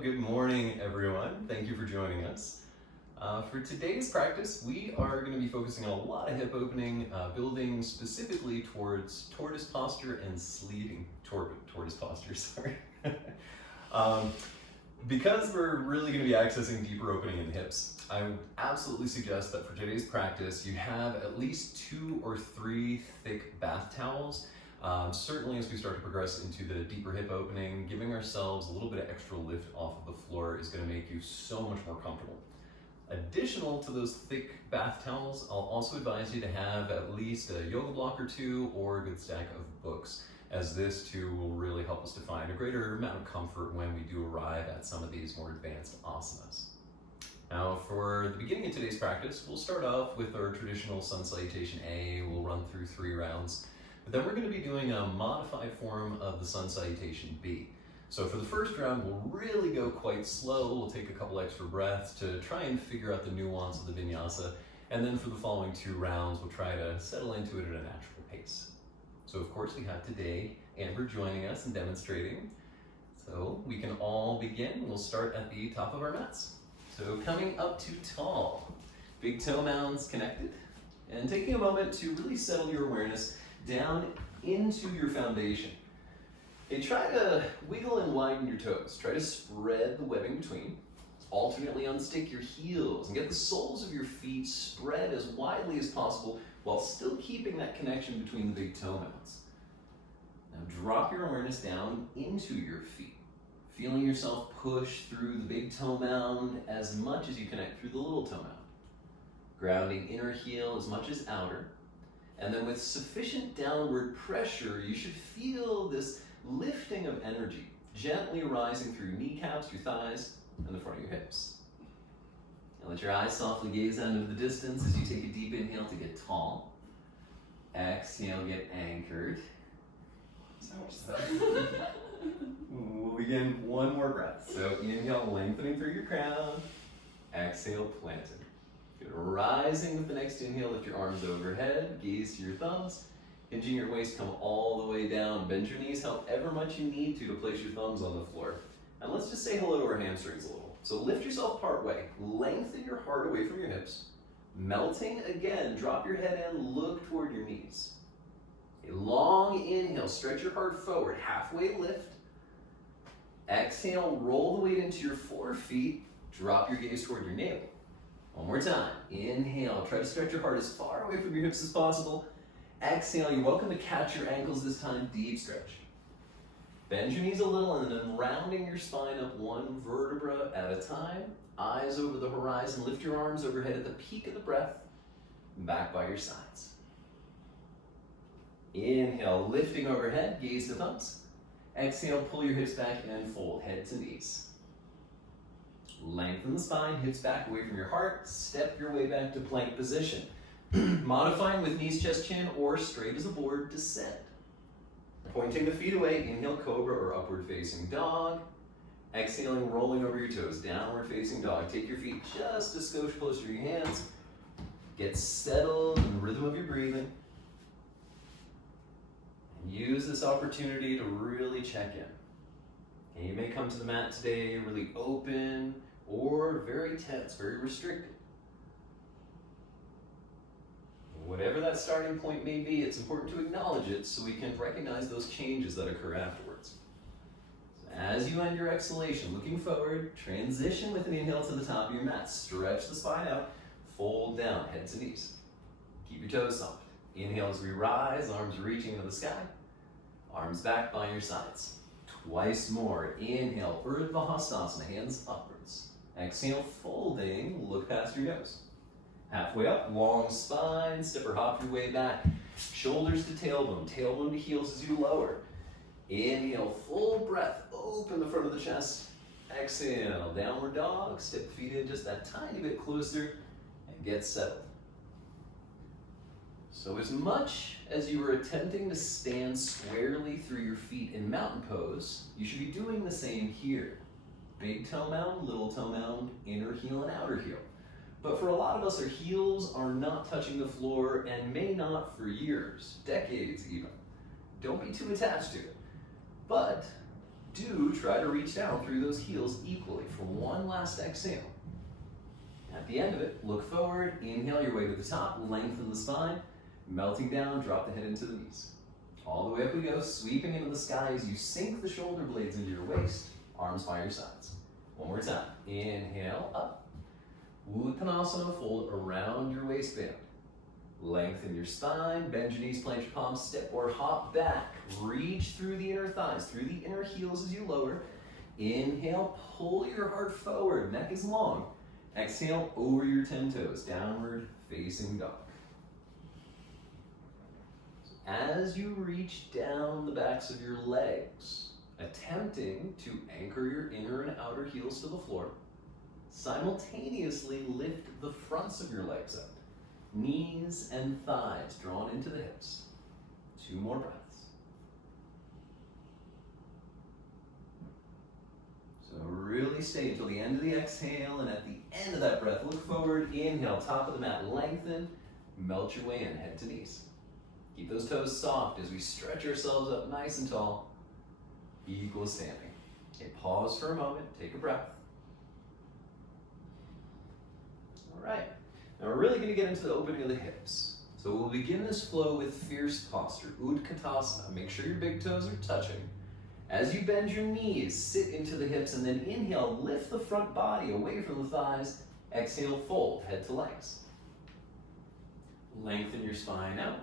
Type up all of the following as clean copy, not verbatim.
good morning everyone. Thank you for joining us. For today's practice, we are going to be focusing on a lot of hip opening, building specifically towards tortoise posture and sleeving, tortoise posture, sorry. Because we're really going to be accessing deeper opening in the hips, I would absolutely suggest that for today's practice, you have at least 2 or 3 thick bath towels. Certainly as we start to progress into the deeper hip opening, giving ourselves a little bit of extra lift off of the floor is going to make you so much more comfortable. Additional to those thick bath towels, I'll also advise you to have at least a yoga block or 2 or a good stack of books, as this too will really help us to find a greater amount of comfort when we do arrive at some of these more advanced asanas. Now for the beginning of today's practice, we'll start off with our traditional sun salutation A. We'll run through 3 rounds. But then we're going to be doing a modified form of the sun salutation B. So for the first round, we'll really go quite slow. We'll take a couple extra breaths to try and figure out the nuance of the vinyasa. And then for the following 2 rounds, we'll try to settle into it at a natural pace. So of course we have today Amber joining us and demonstrating. So we can all begin. We'll start at the top of our mats. So coming up to tall, big toe mounds connected, and taking a moment to really settle your awareness down into your foundation. Okay, try to wiggle and widen your toes. Try to spread the webbing between. Alternately unstick your heels and get the soles of your feet spread as widely as possible while still keeping that connection between the big toe mounds. Now drop your awareness down into your feet, feeling yourself push through the big toe mound as much as you connect through the little toe mound. Grounding inner heel as much as outer. And then with sufficient downward pressure, you should feel this lifting of energy, gently rising through your kneecaps, your thighs, and the front of your hips. Now let your eyes softly gaze out into the distance as you take a deep inhale to get tall. Exhale, get anchored. We'll begin 1 more breath. So inhale, lengthening through your crown. Exhale, planted. Good. Rising with the next inhale, lift your arms overhead, gaze to your thumbs, hinging your waist, come all the way down, bend your knees however much you need to place your thumbs on the floor. And let's just say hello to our hamstrings a little. So lift yourself part way, lengthen your heart away from your hips, melting again, drop your head in, look toward your knees. A long inhale, stretch your heart forward, halfway lift. Exhale, roll the weight into your forefeet, drop your gaze toward your navel. 1 more time. Inhale, try to stretch your heart as far away from your hips as possible. Exhale, you're welcome to catch your ankles this time, deep stretch. Bend your knees a little and then rounding your spine up 1 vertebra at a time. Eyes over the horizon, lift your arms overhead at the peak of the breath, back by your sides. Inhale, lifting overhead, gaze to thumbs. Exhale, pull your hips back and fold, head to knees. Lengthen the spine, hips back away from your heart, step your way back to plank position. Modifying with knees, chest, chin, or straight as a board, descend. Pointing the feet away, inhale, cobra or upward facing dog. Exhaling, rolling over your toes, downward facing dog. Take your feet just a skosh closer to your hands. Get settled in the rhythm of your breathing. And use this opportunity to really check in. And you may come to the mat today really open or very tense, very restricted. Whatever that starting point may be, it's important to acknowledge it so we can recognize those changes that occur afterwards. So as you end your exhalation, looking forward, transition with an inhale to the top of your mat. Stretch the spine out, fold down, head to knees. Keep your toes soft. Inhale as we rise, arms reaching into the sky. Arms back by your sides. Twice more. Inhale, Urdhva Hastasana, hands upwards. Exhale, folding, look past your nose. Halfway up, long spine, step or hop your way back. Shoulders to tailbone to heels as you lower. Inhale, full breath, open the front of the chest. Exhale, downward dog, step the feet in just that tiny bit closer and get settled. So as much as you are attempting to stand squarely through your feet in mountain pose, you should be doing the same here. Big toe mound, little toe mound, inner heel and outer heel. But for a lot of us, our heels are not touching the floor and may not for years, decades even. Don't be too attached to it. But do try to reach down through those heels equally for one last exhale. At the end of it, look forward, inhale your way to the top, lengthen the spine, melting down, drop the head into the knees. All the way up we go, sweeping into the sky as you sink the shoulder blades into your waist, arms by your sides. One more time. Inhale, up. Uttanasana, fold around your waistband. Lengthen your spine, bend your knees, plant your palms, step or hop back. Reach through the inner thighs, through the inner heels as you lower. Inhale, pull your heart forward, neck is long. Exhale, over your 10 toes, downward facing dog. As you reach down the backs of your legs, attempting to anchor your inner and outer heels to the floor, simultaneously lift the fronts of your legs up. Knees and thighs drawn into the hips. 2 more breaths. So really stay until the end of the exhale, and at the end of that breath, look forward, inhale, top of the mat, lengthen, melt your way in, head to knees. Keep those toes soft as we stretch ourselves up nice and tall, equal standing. Okay, pause for a moment, take a breath. All right. Now we're really going to get into the opening of the hips. So we'll begin this flow with fierce posture, Utkatasana. Make sure your big toes are touching. As you bend your knees, sit into the hips, and then inhale, lift the front body away from the thighs. Exhale, fold, head to legs. Lengthen your spine out,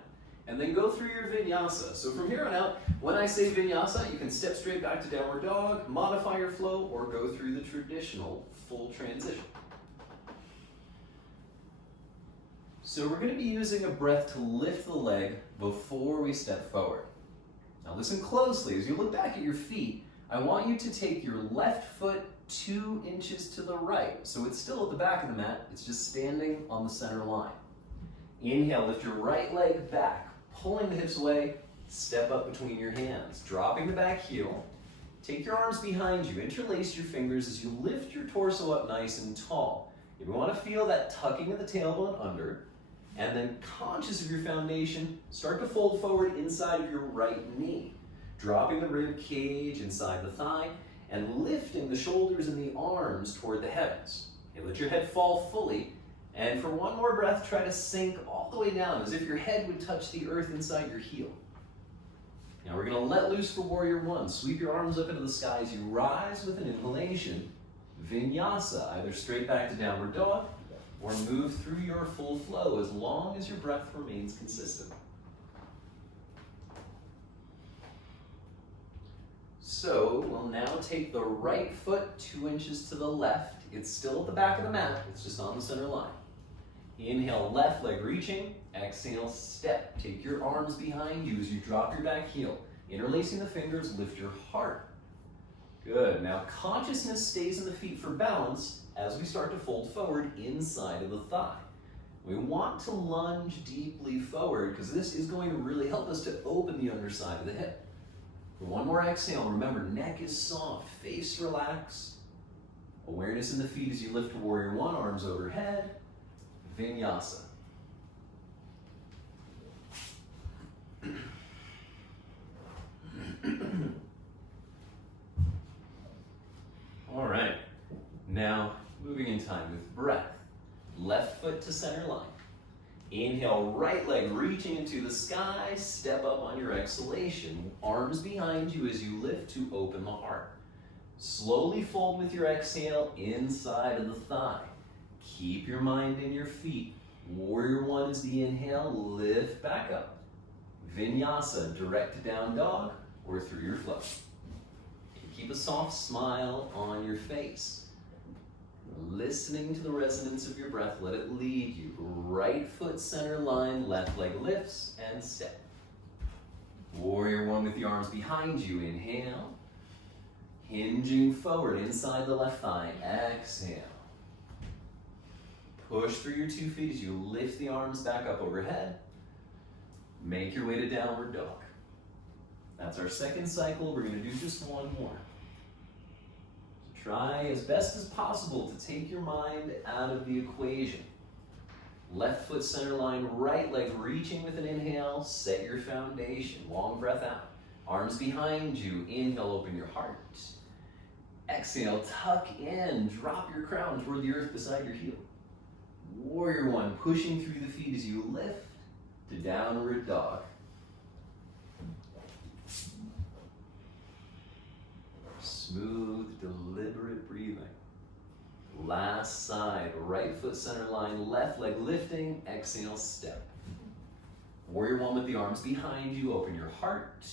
and then go through your vinyasa. So from here on out, when I say vinyasa, you can step straight back to downward dog, modify your flow, or go through the traditional full transition. So we're going to be using a breath to lift the leg before we step forward. Now listen closely. As you look back at your feet, I want you to take your left foot 2 inches to the right. So it's still at the back of the mat, it's just standing on the center line. Inhale, lift your right leg back, pulling the hips away, step up between your hands, dropping the back heel. Take your arms behind you, interlace your fingers as you lift your torso up nice and tall. You want to feel that tucking of the tailbone under. And then, conscious of your foundation, start to fold forward inside of your right knee, dropping the rib cage inside the thigh, and lifting the shoulders and the arms toward the heavens. Okay, let your head fall fully, and for one more breath, try to sink all the way down as if your head would touch the earth inside your heel. Now we're going to let loose for Warrior One. Sweep your arms up into the sky as you rise with an inhalation. Vinyasa, either straight back to downward dog, or move through your full flow as long as your breath remains consistent. So we'll now take the right foot 2 inches to the left. It's still at the back of the mat, it's just on the center line. Inhale, left leg reaching. Exhale, step. Take your arms behind you as you drop your back heel. Interlacing the fingers, lift your heart. Good. Now consciousness stays in the feet for balance as we start to fold forward inside of the thigh. We want to lunge deeply forward because this is going to really help us to open the underside of the hip. For one more exhale, remember, neck is soft, face relaxed. Awareness in the feet as you lift to Warrior One, arms overhead. Vinyasa. All right. Now, moving in time with breath. Left foot to center line. Inhale, right leg reaching into the sky. Step up on your exhalation. Arms behind you as you lift to open the heart. Slowly fold with your exhale inside of the thigh. Keep your mind in your feet. Warrior One is the inhale. Lift back up. Vinyasa, direct to down dog or through your flow. Keep a soft smile on your face. Listening to the resonance of your breath, let it lead you. Right foot center line, left leg lifts and step. Warrior One with the arms behind you. Inhale. Hinging forward inside the left thigh. Exhale. Push through your 2 feet as you lift the arms back up overhead. Make your way to downward dog. That's our second cycle. We're going to do just one more. Try as best as possible to take your mind out of the equation. Left foot center line, right leg reaching with an inhale. Set your foundation. Long breath out. Arms behind you. Inhale, open your heart. Exhale, tuck in. Drop your crown toward the earth beside your heel. Warrior one, pushing through the feet as you lift to downward dog. Smooth, deliberate breathing. Last side, right foot center line, left leg lifting, exhale, step. Warrior one with the arms behind you, open your heart.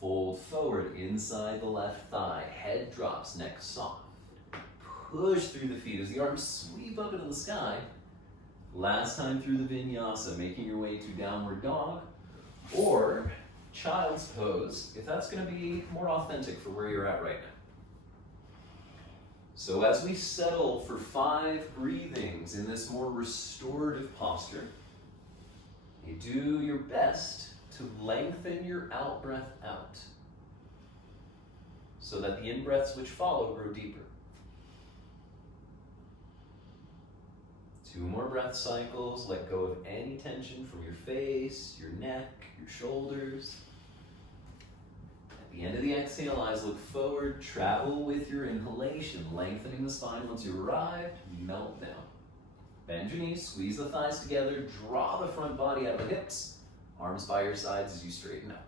Fold forward inside the left thigh, head drops, neck soft. Push through the feet as the arms sweep up into the sky. Last time through the vinyasa, making your way to downward dog or child's pose, if that's going to be more authentic for where you're at right now. So as we settle for 5 breathings in this more restorative posture, you do your best to lengthen your out breath out so that the in-breaths which follow grow deeper. 2 more breath cycles. Let go of any tension from your face, your neck, your shoulders. At the end of the exhale, eyes look forward. Travel with your inhalation, lengthening the spine. Once you arrive, melt down. Bend your knees, squeeze the thighs together, draw the front body out of the hips. Arms by your sides as you straighten up.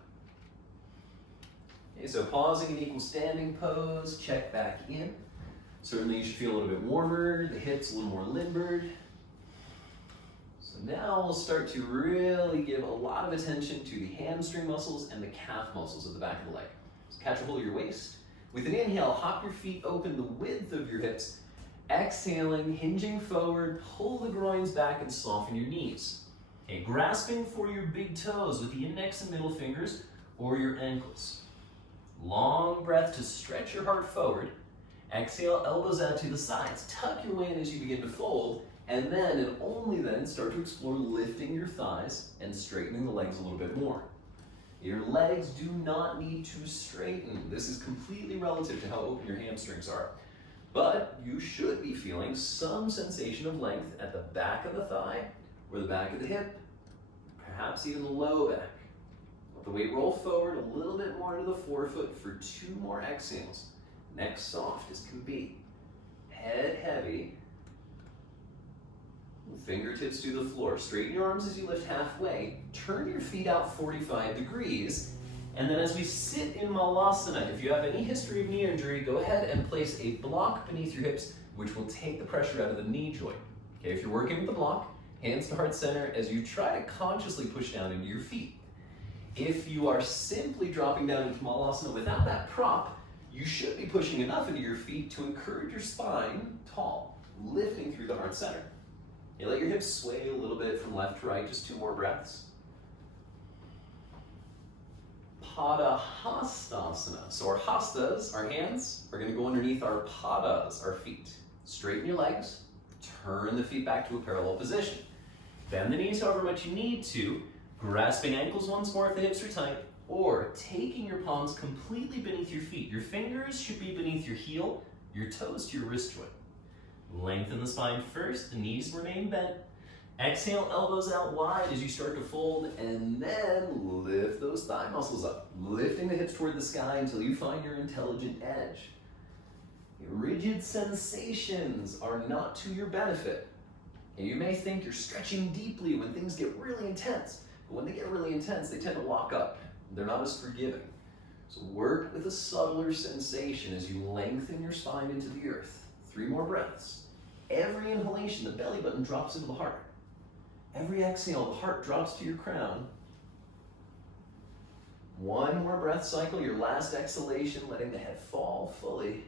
Okay, so pausing in equal standing pose, check back in. Certainly you should feel a little bit warmer, the hips a little more limbered. So now we'll start to really give a lot of attention to the hamstring muscles and the calf muscles at the back of the leg. So catch a hold of your waist. With an inhale, hop your feet open the width of your hips. Exhaling, hinging forward, pull the groins back and soften your knees. Okay, grasping for your big toes with the index and middle fingers or your ankles. Long breath to stretch your heart forward. Exhale, elbows out to the sides. Tuck your way in as you begin to fold, and then, and only then, start to explore lifting your thighs and straightening the legs a little bit more. Your legs do not need to straighten. This is completely relative to how open your hamstrings are. But you should be feeling some sensation of length at the back of the thigh or the back of the hip, perhaps even the low back. Let the weight roll forward a little bit more into the forefoot for 2 more exhales. Neck soft as can be. Head heavy. Fingertips to the floor. Straighten your arms as you lift halfway. Turn your feet out 45 degrees. And then as we sit in Malasana, if you have any history of knee injury, go ahead and place a block beneath your hips, which will take the pressure out of the knee joint. Okay, if you're working with the block, hands to heart center as you try to consciously push down into your feet. If you are simply dropping down into Malasana without that prop, you should be pushing enough into your feet to encourage your spine tall, lifting through the heart center. You let your hips sway a little bit from left to right, just 2 more breaths. Padahastasana. So our hastas, our hands, are going to go underneath our padas, our feet. Straighten your legs, turn the feet back to a parallel position. Bend the knees however much you need to, grasping ankles once more if the hips are tight, or taking your palms completely beneath your feet. Your fingers should be beneath your heel, your toes to your wrist joint. Lengthen the spine first, the knees remain bent. Exhale, elbows out wide as you start to fold, and then lift those thigh muscles up, lifting the hips toward the sky until you find your intelligent edge. Rigid sensations are not to your benefit. And you may think you're stretching deeply when things get really intense, but when they get really intense, they tend to lock up. They're not as forgiving. So work with a subtler sensation as you lengthen your spine into the earth. 3 more breaths. Every inhalation, the belly button drops into the heart. Every exhale, the heart drops to your crown. 1 more breath cycle, your last exhalation, letting the head fall fully.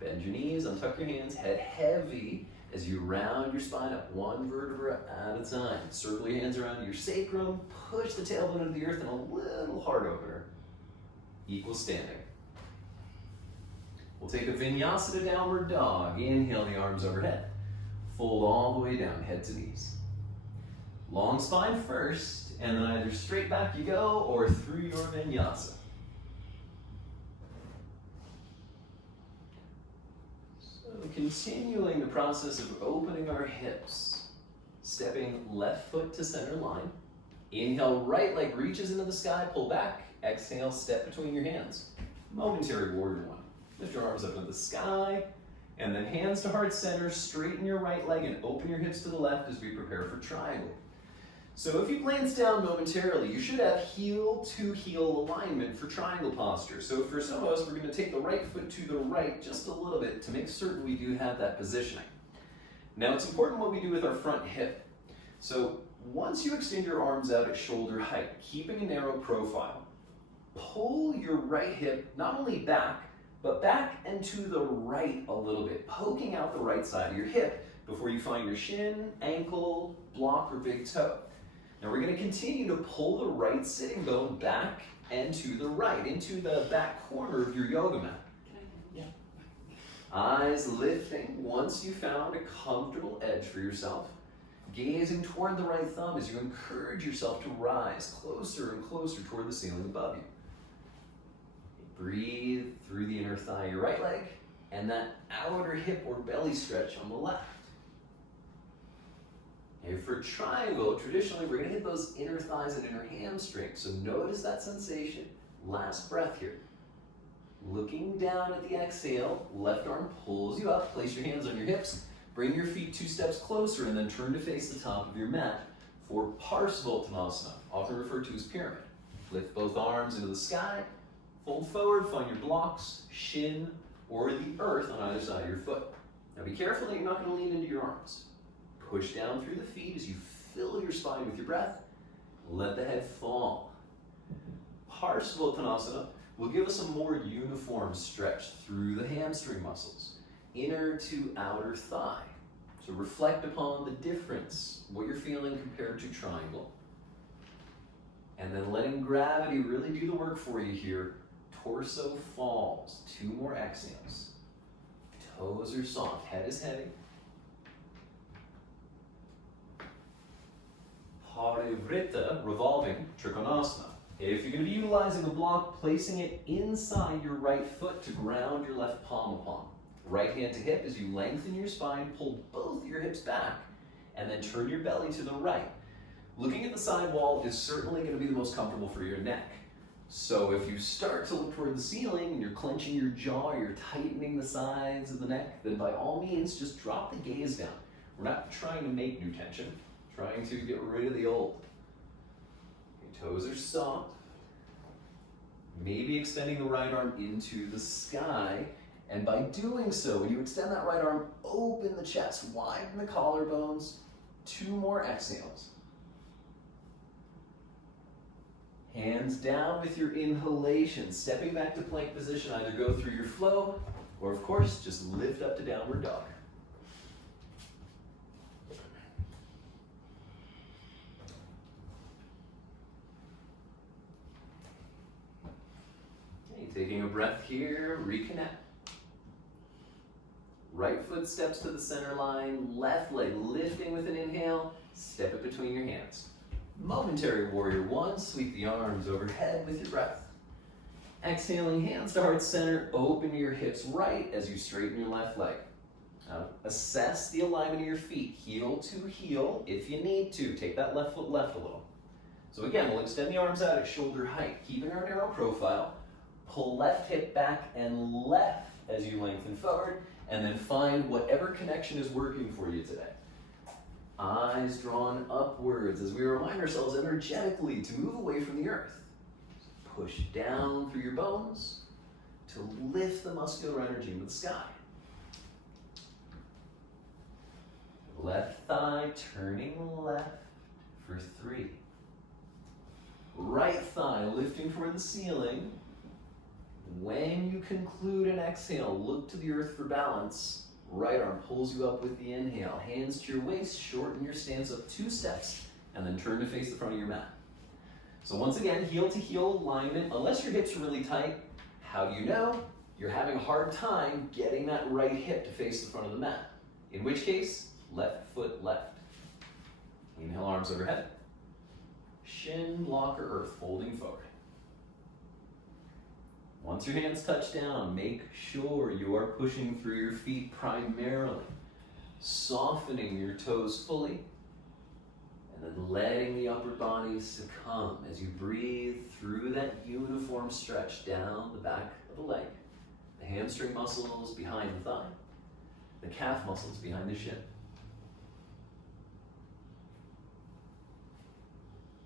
Bend your knees, untuck your hands, head heavy as you round your spine up 1 vertebra at a time. Circle your hands around your sacrum, push the tailbone into the earth and a little heart opener. Equal standing. We'll take a vinyasa to downward dog. Inhale the arms overhead. Fold all the way down, head to knees. Long spine first, and then either straight back you go or through your vinyasa. So continuing the process of opening our hips, stepping left foot to center line. Inhale, right leg reaches into the sky, pull back. Exhale, step between your hands. Momentary warrior one. Lift your arms up into the sky, and then hands to heart center, straighten your right leg and open your hips to the left as we prepare for triangle. So if you glance down momentarily, you should have heel to heel alignment for triangle posture. So for some of us, we're going to take the right foot to the right just a little bit to make certain we do have that positioning. Now it's important what we do with our front hip. So once you extend your arms out at shoulder height, keeping a narrow profile, pull your right hip not only back, but back and to the right a little bit, poking out the right side of your hip before you find your shin, ankle, block, or big toe. Now we're going to continue to pull the right sitting bone back and to the right, into the back corner of your yoga mat. Yeah. Eyes lifting once you found a comfortable edge for yourself. Gazing toward the right thumb as you encourage yourself to rise closer and closer toward the ceiling above you. Breathe through the inner thigh of your right leg and that outer hip or belly stretch on the left. And for triangle, traditionally we're going to hit those inner thighs and inner hamstrings. So notice that sensation. Last breath here. Looking down at the exhale, left arm pulls you up. Place your hands on your hips. Bring your feet 2 steps closer and then turn to face the top of your mat for Parsvottanasana, often referred to as pyramid. Lift both arms into the sky. Fold forward, find your blocks, shin, or the earth on either side of your foot. Now be careful that you're not going to lean into your arms. Push down through the feet as you fill your spine with your breath. Let the head fall. Parsvottanasana will give us a more uniform stretch through the hamstring muscles, inner to outer thigh. So reflect upon the difference, what you're feeling compared to triangle. And then letting gravity really do the work for you here. Torso falls. 2 more exhales. Toes are soft. Head is heavy. Parivrtta, revolving Trikonasana. If you're going to be utilizing a block, placing it inside your right foot to ground your left palm upon. Right hand to hip as you lengthen your spine, pull both your hips back, and then turn your belly to the right. Looking at the side wall is certainly going to be the most comfortable for your neck. So if you start to look toward the ceiling and you're clenching your jaw, you're tightening the sides of the neck, then by all means just drop the gaze down. We're not trying to make new tension, trying to get rid of the old. Your toes are soft. Maybe extending the right arm into the sky. And by doing so, when you extend that right arm, open the chest, widen the collarbones. 2 more exhales. Hands down with your inhalation, stepping back to plank position, either go through your flow, or of course, just lift up to downward dog. Okay, taking a breath here, reconnect. Right foot steps to the center line, left leg lifting with an inhale, step it between your hands. Momentary warrior one, sweep the arms overhead with your breath. Exhaling, hands to heart center, open your hips right as you straighten your left leg. Now, assess the alignment of your feet, heel to heel if you need to. Take that left foot left a little. So again, we'll extend the arms out at shoulder height, keeping our narrow profile. Pull left hip back and left as you lengthen forward, and then find whatever connection is working for you today. Eyes drawn upwards as we remind ourselves energetically to move away from the earth. Push down through your bones to lift the muscular energy into the sky. Left thigh turning left for 3. Right thigh lifting toward the ceiling. When you conclude an exhale, look to the earth for balance. Right arm pulls you up with the inhale. Hands to your waist, shorten your stance up 2 steps, and then turn to face the front of your mat. So once again, heel to heel alignment. Unless your hips are really tight, how do you know? You're having a hard time getting that right hip to face the front of the mat. In which case, left foot left. Inhale, arms overhead. Shin, block, or earth, folding forward. Once your hands touch down, make sure you are pushing through your feet primarily, softening your toes fully, And then letting the upper body succumb as you breathe through that uniform stretch down the back of the leg, the hamstring muscles behind the thigh, the calf muscles behind the shin.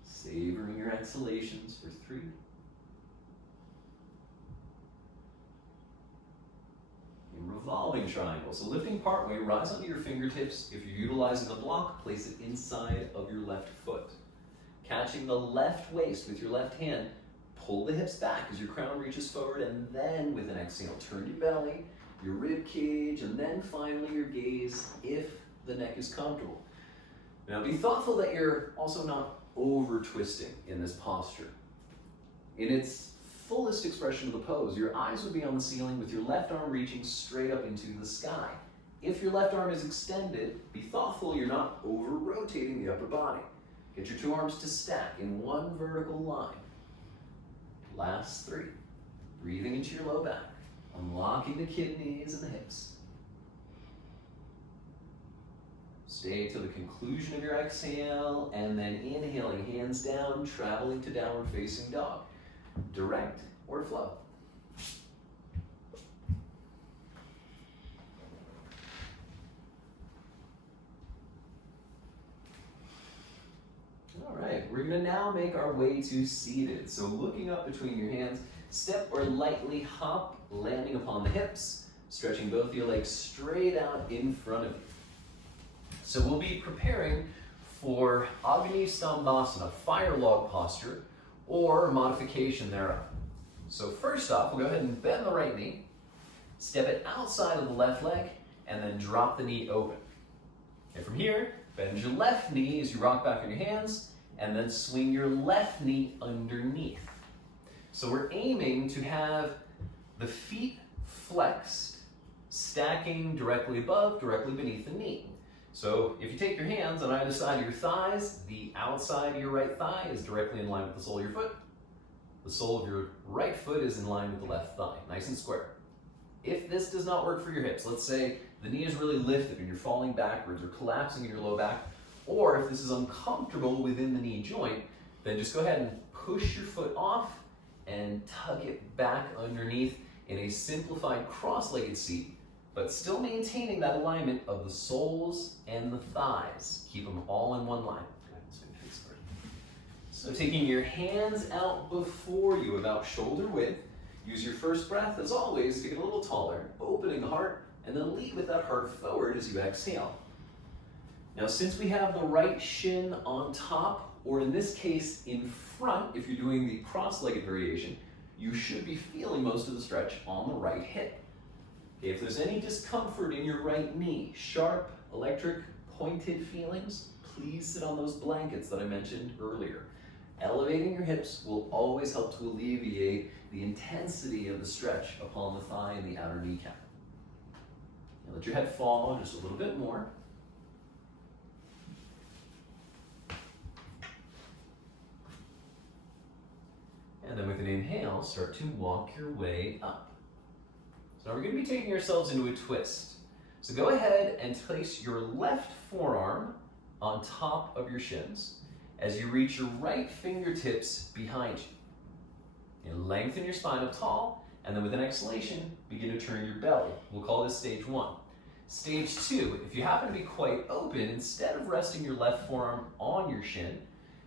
Savoring your exhalations for 3. In revolving triangle. So lifting partway, rise onto your fingertips. If you're utilizing a block, place it inside of your left foot. Catching the left waist with your left hand, pull the hips back as your crown reaches forward, and then with an exhale, turn your belly, your rib cage, and then finally your gaze if the neck is comfortable. Now be thoughtful that you're also not over twisting in this posture. In its fullest expression of the pose, your eyes would be on the ceiling with your left arm reaching straight up into the sky. If your left arm is extended, be thoughtful you're not over rotating the upper body. Get your 2 arms to stack in one vertical line. Last 3. Breathing into your low back, unlocking the kidneys and the hips. Stay to the conclusion of your exhale, and then inhaling, hands down, traveling to downward facing dog. Direct or flow. All right, we're gonna now make our way to seated. So looking up between your hands, step or lightly hop, landing upon the hips, stretching both your legs straight out in front of you. So we'll be preparing for Agni Stambhasana, fire log posture, or modification thereof. So first off, we'll go ahead and bend the right knee, step it outside of the left leg, and then drop the knee open. And from here, bend your left knee as you rock back on your hands, and then swing your left knee underneath. So we're aiming to have the feet flexed, stacking directly above, directly beneath the knee. So if you take your hands on either side of your thighs, the outside of your right thigh is directly in line with the sole of your foot. The sole of your right foot is in line with the left thigh, nice and square. If this does not work for your hips, let's say the knee is really lifted and you're falling backwards or collapsing in your low back, or if this is uncomfortable within the knee joint, then just go ahead and push your foot off and tuck it back underneath in a simplified cross-legged seat, but still maintaining that alignment of the soles and the thighs. Keep them all in one line. So taking your hands out before you, about shoulder width, use your first breath, as always, to get a little taller, opening the heart, and then lead with that heart forward as you exhale. Now, since we have the right shin on top, or in this case, in front, if you're doing the cross-legged variation, you should be feeling most of the stretch on the right hip. If there's any discomfort in your right knee, sharp, electric, pointed feelings, please sit on those blankets that I mentioned earlier. Elevating your hips will always help to alleviate the intensity of the stretch upon the thigh and the outer kneecap. Now let your head fall just a little bit more. And then with an inhale, start to walk your way up. So now we're going to be taking ourselves into a twist. So go ahead and place your left forearm on top of your shins as you reach your right fingertips behind you. And lengthen your spine up tall, and then with an exhalation, begin to turn your belly. We'll call this stage 1. Stage 2, if you happen to be quite open, instead of resting your left forearm on your shin,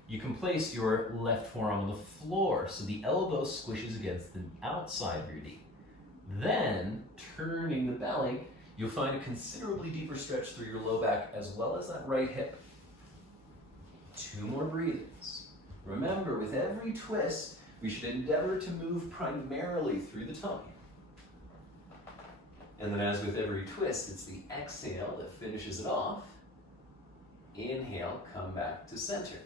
you can place your left forearm on the floor so the elbow squishes against the outside of your knee. Then, turning the belly, you'll find a considerably deeper stretch through your low back as well as that right hip. 2 more breathings. Remember, with every twist, we should endeavor to move primarily through the tummy. And then as with every twist, it's the exhale that finishes it off. Inhale, come back to center.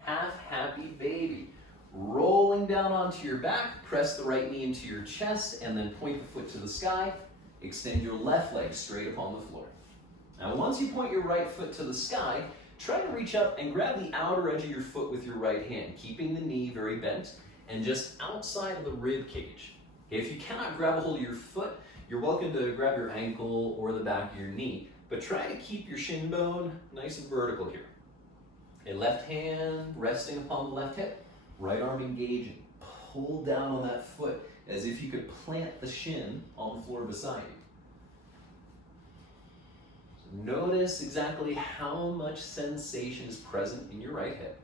Half happy baby. Rolling down onto your back, press the right knee into your chest, and then point the foot to the sky. Extend your left leg straight upon the floor. Now, once you point your right foot to the sky, try to reach up and grab the outer edge of your foot with your right hand, keeping the knee very bent and just outside of the rib cage. If you cannot grab a hold of your foot, you're welcome to grab your ankle or the back of your knee, but try to keep your shin bone nice and vertical here. Okay, left hand resting upon the left hip, right arm engaging. Pull down on that foot as if you could plant the shin on the floor beside you. So notice exactly how much sensation is present in your right hip.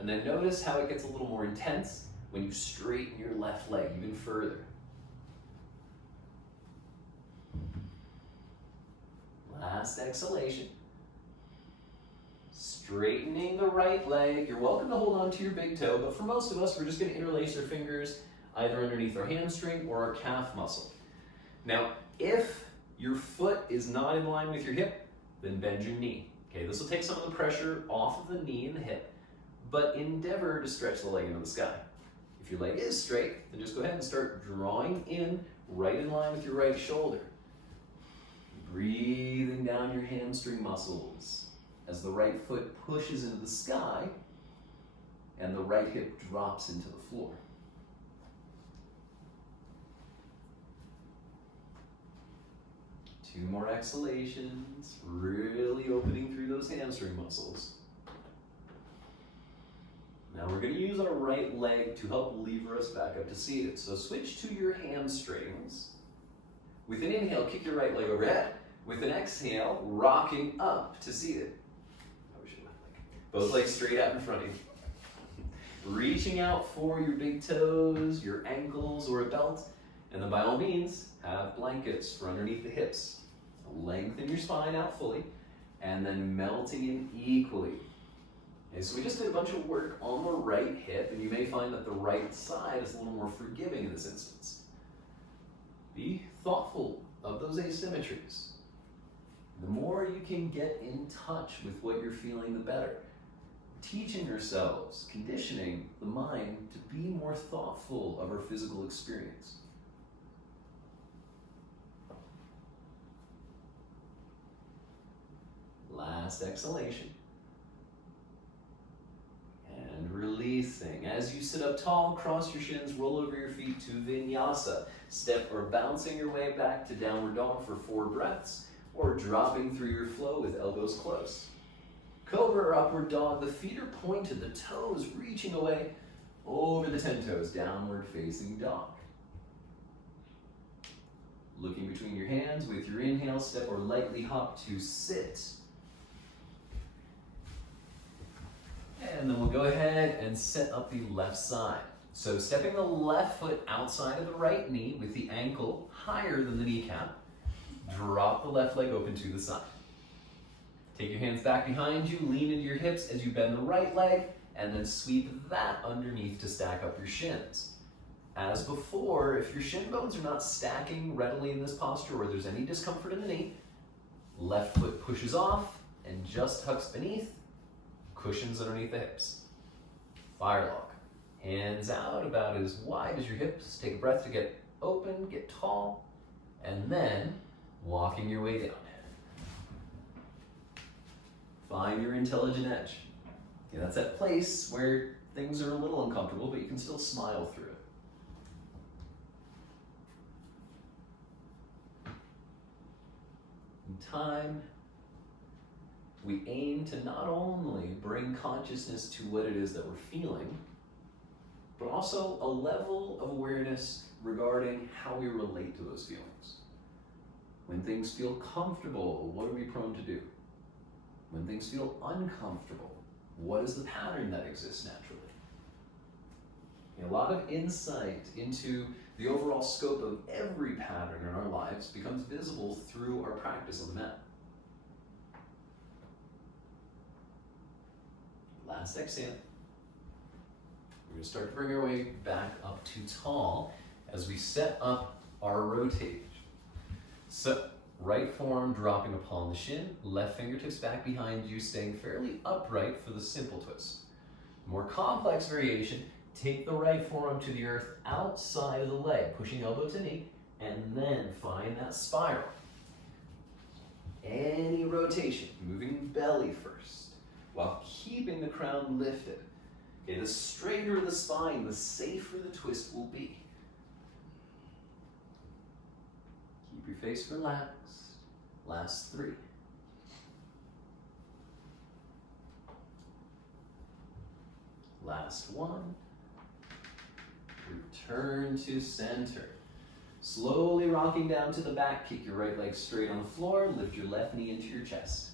And then notice how it gets a little more intense when you straighten your left leg even further. Last exhalation. Straightening the right leg. You're welcome to hold on to your big toe, but for most of us, we're just going to interlace our fingers either underneath our hamstring or our calf muscle. Now, if your foot is not in line with your hip, then bend your knee. Okay, this will take some of the pressure off of the knee and the hip, but endeavor to stretch the leg into the sky. If your leg is straight, then just go ahead and start drawing in right in line with your right shoulder. Breathing down your hamstring muscles as the right foot pushes into the sky and the right hip drops into the floor. Two more exhalations, really opening through those hamstring muscles. Now we're going to use our right leg to help lever us back up to seated. So switch to your hamstrings. With an inhale, kick your right leg overhead. With an exhale, rocking up to seated. Both legs straight out in front of you. Reaching out for your big toes, your ankles, or a belt. And then by all means, have blankets for underneath the hips. So lengthen your spine out fully, and then melting in equally. Okay, so we just did a bunch of work on the right hip, and you may find that the right side is a little more forgiving in this instance. Be thoughtful of those asymmetries. The more you can get in touch with what you're feeling, the better. Teaching yourselves, conditioning the mind to be more thoughtful of our physical experience. Last exhalation. And releasing. As you sit up tall, cross your shins, roll over your feet to vinyasa. Step or bouncing your way back to downward dog for 4 breaths, or dropping through your flow with elbows close. Cobra or upward dog, the feet are pointed, the toes reaching away over the 10 toes, downward facing dog. Looking between your hands with your inhale, step or lightly hop to sit. And then we'll go ahead and set up the left side. So stepping the left foot outside of the right knee with the ankle higher than the kneecap, drop the left leg open to the side. Take your hands back behind you, lean into your hips as you bend the right leg, and then sweep that underneath to stack up your shins. As before, if your shin bones are not stacking readily in this posture or there's any discomfort in the knee, left foot pushes off and just tucks beneath, cushions underneath the hips. Fire lock. Hands out about as wide as your hips. Take a breath to get open, get tall, and then walking your way down. Find your intelligent edge. Yeah, that's that place where things are a little uncomfortable, but you can still smile through it. In time, we aim to not only bring consciousness to what it is that we're feeling, but also a level of awareness regarding how we relate to those feelings. When things feel comfortable, what are we prone to do? When things feel uncomfortable, what is the pattern that exists naturally? A lot of insight into the overall scope of every pattern in our lives becomes visible through our practice on the mat. Last exhale. We're going to start to bring our way back up to tall as we set up our rotation. So, right forearm dropping upon the shin, left fingertips back behind you, staying fairly upright for the simple twist. More complex variation, take the right forearm to the earth outside of the leg, pushing elbow to knee, and then find that spiral. Any rotation, moving belly first, while keeping the crown lifted. Okay, the straighter the spine, the safer the twist will be. Keep your face relaxed. Last 3. Last one. Return to center. Slowly rocking down to the back, kick your right leg straight on the floor, lift your left knee into your chest.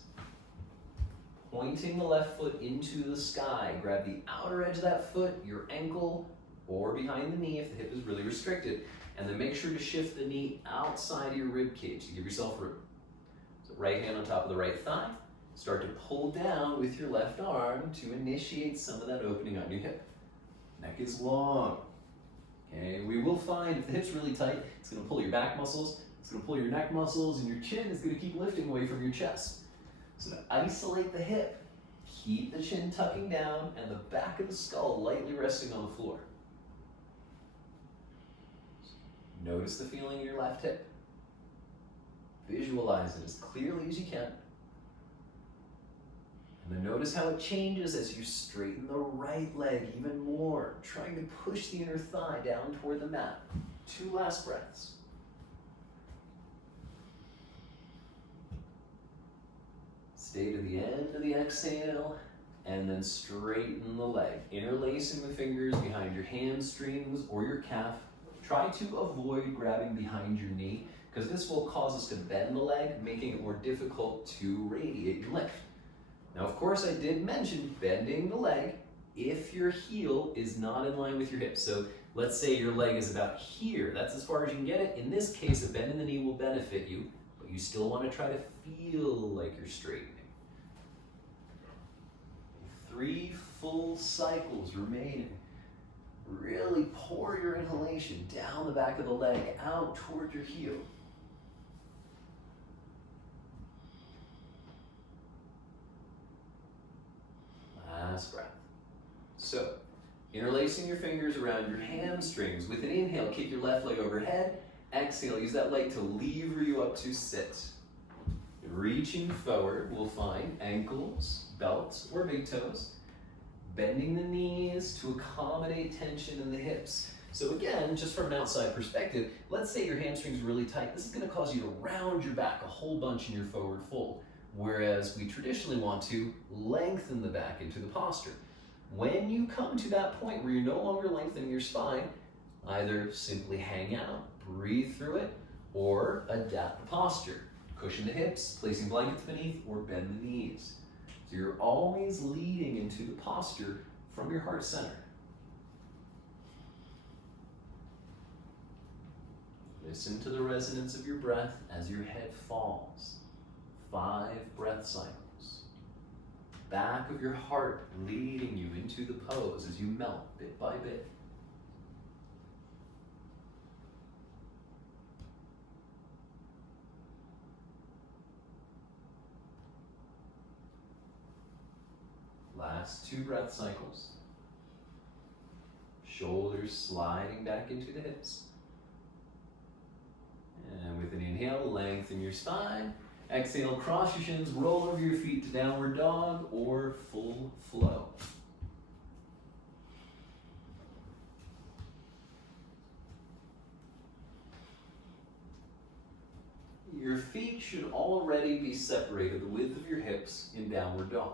Pointing the left foot into the sky, grab the outer edge of that foot, your ankle, or behind the knee if the hip is really restricted, and then make sure to shift the knee outside of your rib cage to give yourself room. So right hand on top of the right thigh, start to pull down with your left arm to initiate some of that opening on your hip. Neck is long. Okay, we will find if the hip's really tight, it's going to pull your back muscles, it's going to pull your neck muscles, and your chin is going to keep lifting away from your chest. So to isolate the hip, keep the chin tucking down and the back of the skull lightly resting on the floor. Notice the feeling in your left hip. Visualize it as clearly as you can. And then notice how it changes as you straighten the right leg even more, trying to push the inner thigh down toward the mat. 2 last breaths. Stay to the end of the exhale, and then straighten the leg. Interlacing the fingers behind your hamstrings or your calf. Try to avoid grabbing behind your knee, because this will cause us to bend the leg, making it more difficult to radiate your lift. Now, of course, I did mention bending the leg if your heel is not in line with your hip. So let's say your leg is about here. That's as far as you can get it. In this case, a bend in the knee will benefit you, but you still want to try to feel like you're straightening. 3 full cycles remaining. Really pour your inhalation down the back of the leg, out toward your heel. Last breath. So, interlacing your fingers around your hamstrings. With an inhale, kick your left leg overhead. Exhale, use that leg to lever you up to sit. Reaching forward, we'll find ankles, belts, or big toes. Bending the knees to accommodate tension in the hips. So again, just from an outside perspective, let's say your hamstring's really tight. This is going to cause you to round your back a whole bunch in your forward fold. Whereas we traditionally want to lengthen the back into the posture. When you come to that point where you're no longer lengthening your spine, either simply hang out, breathe through it, or adapt the posture. Cushion the hips, placing blankets beneath, or bend the knees. So you're always leading into the posture from your heart center. Listen to the resonance of your breath as your head falls. 5 breath cycles. Back of your heart leading you into the pose as you melt bit by bit. Last 2 breath cycles. Shoulders sliding back into the hips. And with an inhale, lengthen your spine. Exhale, cross your shins, roll over your feet to downward dog or full flow. Your feet should already be separated the width of your hips in downward dog.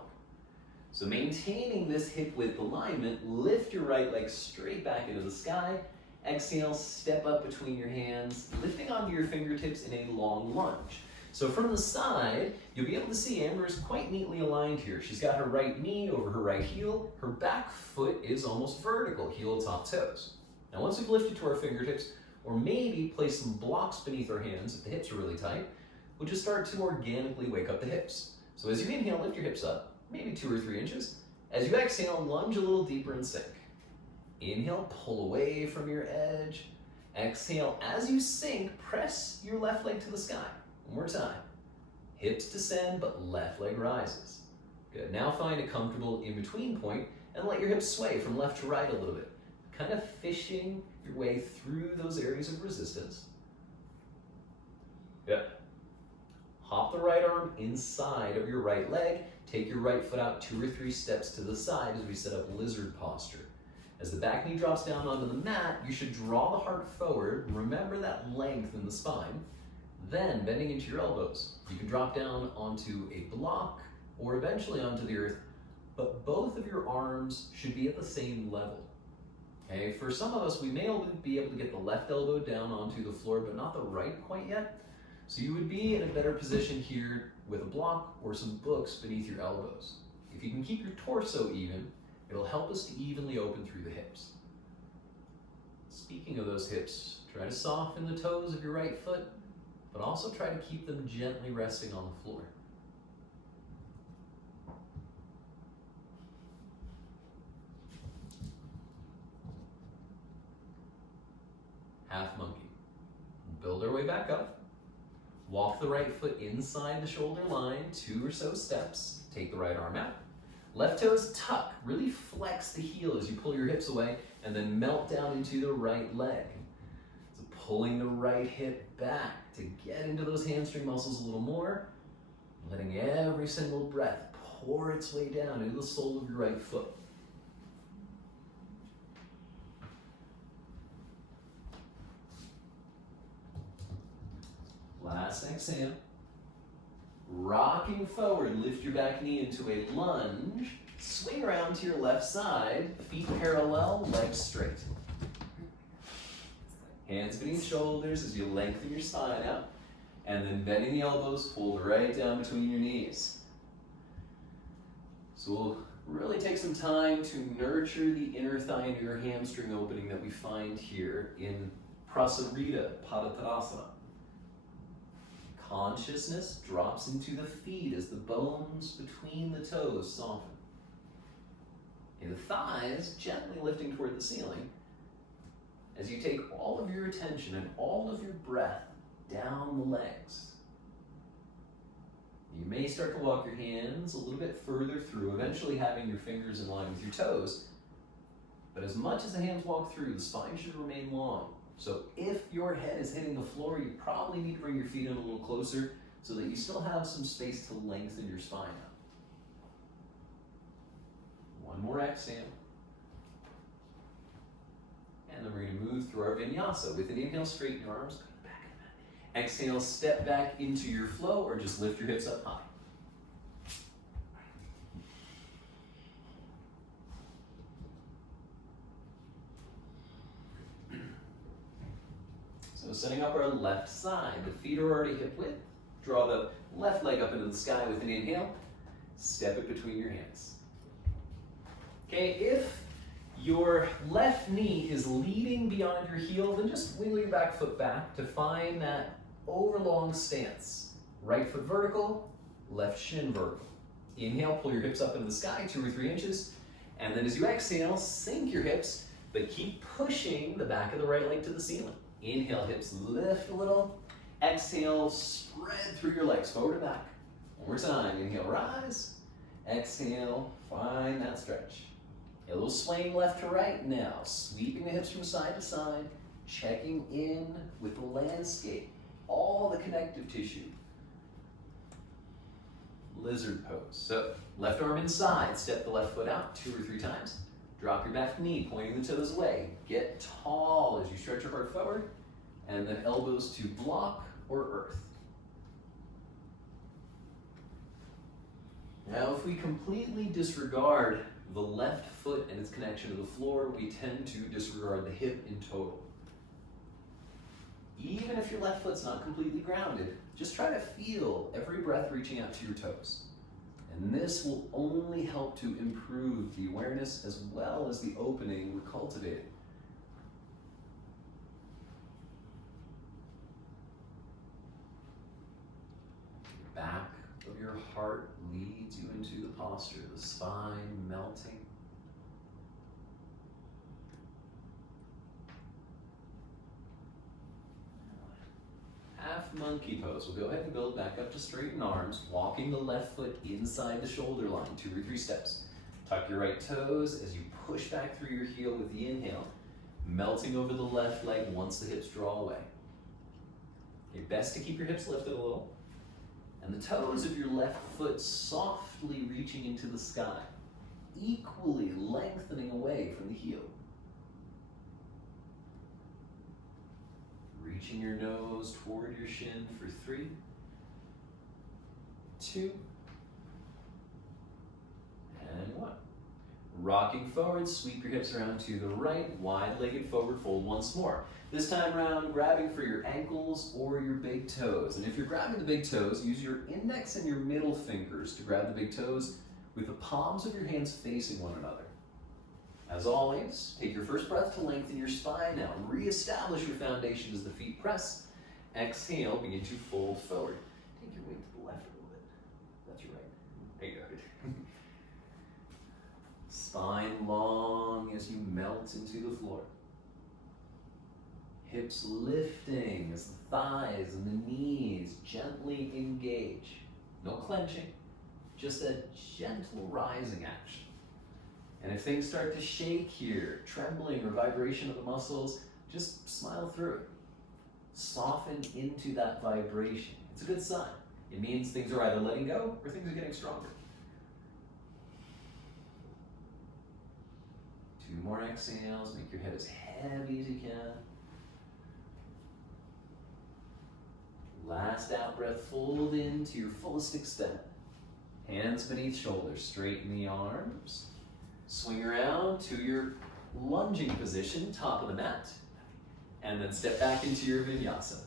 So maintaining this hip width alignment, lift your right leg straight back into the sky. Exhale, step up between your hands, lifting onto your fingertips in a long lunge. So from the side, you'll be able to see Amber is quite neatly aligned here. She's got her right knee over her right heel. Her back foot is almost vertical, heel, top, toes. Now once we've lifted to our fingertips, or maybe place some blocks beneath our hands if the hips are really tight, we'll just start to organically wake up the hips. So as you inhale, lift your hips up, maybe 2 or 3 inches. As you exhale, lunge a little deeper and sink. Inhale, pull away from your edge. Exhale, as you sink, press your left leg to the sky. One more time. Hips descend, but left leg rises. Good. Now find a comfortable in-between point and let your hips sway from left to right a little bit. Kind of fishing your way through those areas of resistance. Good. Hop the right arm inside of your right leg. Take your right foot out 2 or 3 steps to the side as we set up lizard posture. As the back knee drops down onto the mat, you should draw the heart forward. Remember that length in the spine. Then, bending into your elbows, you can drop down onto a block or eventually onto the earth, but both of your arms should be at the same level. Okay, for some of us, we may be able to get the left elbow down onto the floor, but not the right quite yet. So you would be in a better position here with a block or some books beneath your elbows. If you can keep your torso even, it'll help us to evenly open through the hips. Speaking of those hips, try to soften the toes of your right foot, but also try to keep them gently resting on the floor. Half monkey. Build our way back up. Walk the right foot inside the shoulder line, 2 or so steps. Take the right arm out. Left toes tuck, really flex the heel as you pull your hips away, and then melt down into the right leg. So pulling the right hip back to get into those hamstring muscles a little more, letting every single breath pour its way down into the sole of your right foot. Last exhale. Rocking forward, lift your back knee into a lunge. Swing around to your left side, feet parallel, legs straight. Hands beneath shoulders as you lengthen your spine out. And then bending the elbows, fold right down between your knees. So we'll really take some time to nurture the inner thigh and your hamstring opening that we find here in Prasarita Padottanasana. Consciousness drops into the feet as the bones between the toes soften. And the thighs gently lifting toward the ceiling as you take all of your attention and all of your breath down the legs. You may start to walk your hands a little bit further through, eventually having your fingers in line with your toes. But as much as the hands walk through, the spine should remain long. So if your head is hitting the floor, you probably need to bring your feet in a little closer so that you still have some space to lengthen your spine out. One more exhale. And then we're going to move through our vinyasa. With an inhale, straighten your arms, back and back. Exhale, step back into your flow or just lift your hips up high. So setting up our left side, the feet are already hip width. Draw the left leg up into the sky with an inhale. Step it between your hands. Okay, if your left knee is leading beyond your heel, then just wiggle your back foot back to find that overlong stance. Right foot vertical, left shin vertical. Inhale, pull your hips up into the sky, 2 or 3 inches. And then as you exhale, sink your hips, but keep pushing the back of the right leg to the ceiling. Inhale, hips lift a little. Exhale, spread through your legs, forward and back. One more time, inhale, rise. Exhale, find that stretch. A little swaying left to right now, sweeping the hips from side to side, checking in with the landscape, all the connective tissue. Lizard pose. So left arm inside, step the left foot out 2 or 3 times. Drop your back knee, pointing the toes away. Get tall as you stretch your heart forward, and then elbows to block or earth. Now, if we completely disregard the left foot and its connection to the floor, we tend to disregard the hip in total. Even if your left foot's not completely grounded, just try to feel every breath reaching out to your toes. And this will only help to improve the awareness as well as the opening we're cultivating. The back of your heart leads you into the posture, the spine melting. Half monkey pose. We'll go ahead and build back up to straighten arms, walking the left foot inside the shoulder line, 2 or 3 steps. Tuck your right toes as you push back through your heel with the inhale, melting over the left leg once the hips draw away. Okay, best to keep your hips lifted a little, and the toes of your left foot softly reaching into the sky, equally lengthening away from the heel. Reaching your nose toward your shin for 3, 2, and 1. Rocking forward, sweep your hips around to the right, wide-legged forward fold once more. This time around, grabbing for your ankles or your big toes. And if you're grabbing the big toes, use your index and your middle fingers to grab the big toes with the palms of your hands facing one another. As always, take your first breath to lengthen your spine now. Reestablish your foundation as the feet press. Exhale, begin to fold forward. Take your weight to the left a little bit. That's your right. There you go. Spine long as you melt into the floor. Hips lifting as the thighs and the knees gently engage. No clenching, just a gentle rising action. And if things start to shake here, trembling or vibration of the muscles, just smile through it. Soften into that vibration. It's a good sign. It means things are either letting go or things are getting stronger. 2 more exhales. Make your head as heavy as you can. Last out breath, fold into your fullest extent. Hands beneath shoulders, straighten the arms. Swing around to your lunging position, top of the mat. And then step back into your vinyasa.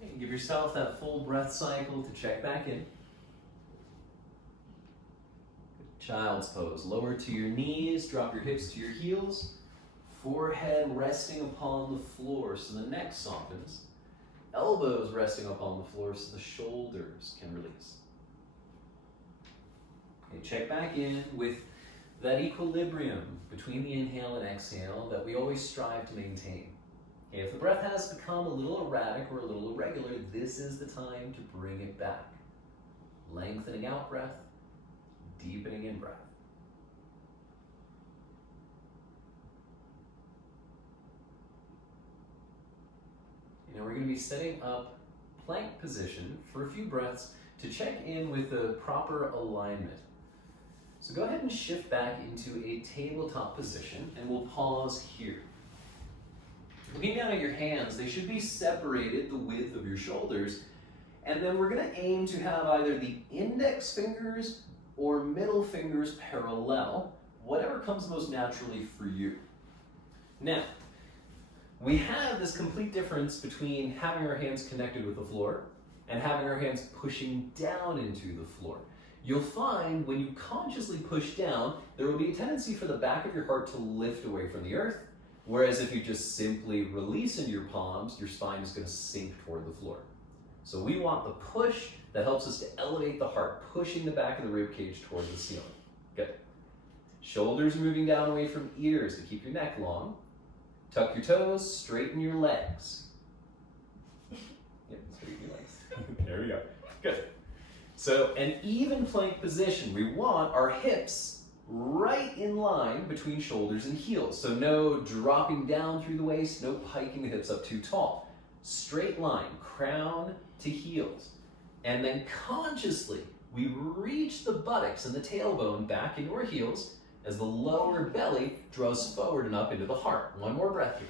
And give yourself that full breath cycle to check back in. Child's pose. Lower to your knees, drop your hips to your heels. Forehead resting upon the floor so the neck softens. Elbows resting upon the floor so the shoulders can release. Okay, check back in with that equilibrium between the inhale and exhale that we always strive to maintain. Okay, if the breath has become a little erratic or a little irregular, this is the time to bring it back. Lengthening out breath, deepening in breath. Now we're going to be setting up plank position for a few breaths to check in with the proper alignment. So go ahead and shift back into a tabletop position and we'll pause here. Looking down at your hands, they should be separated the width of your shoulders, and then we're going to aim to have either the index fingers or middle fingers parallel, whatever comes most naturally for you. Now, we have this complete difference between having our hands connected with the floor and having our hands pushing down into the floor. You'll find when you consciously push down, there will be a tendency for the back of your heart to lift away from the earth, whereas if you just simply release into your palms, your spine is going to sink toward the floor. So we want the push that helps us to elevate the heart, pushing the back of the rib cage toward the ceiling. Good. Shoulders moving down away from ears to keep your neck long. Tuck your toes, straighten your legs. Yep, straighten your legs. There we go. Good. So an even plank position. We want our hips right in line between shoulders and heels. So no dropping down through the waist, no piking the hips up too tall. Straight line, crown to heels. And then consciously, we reach the buttocks and the tailbone back into our heels as the lower belly draws forward and up into the heart. One more breath here.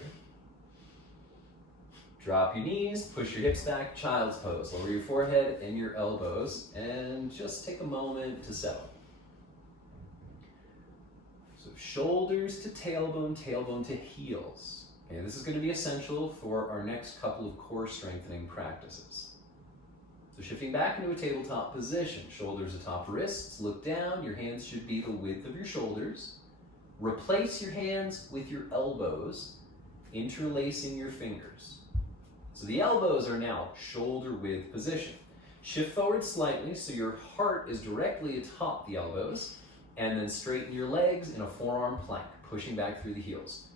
Drop your knees, push your hips back, child's pose. Lower your forehead and your elbows, and just take a moment to settle. So shoulders to tailbone, tailbone to heels. Okay, this is going to be essential for our next couple of core strengthening practices. So shifting back into a tabletop position, shoulders atop wrists, look down, your hands should be the width of your shoulders. Replace your hands with your elbows, interlacing your fingers. So the elbows are now shoulder width position. Shift forward slightly so your heart is directly atop the elbows, and then straighten your legs in a forearm plank, pushing back through the heels.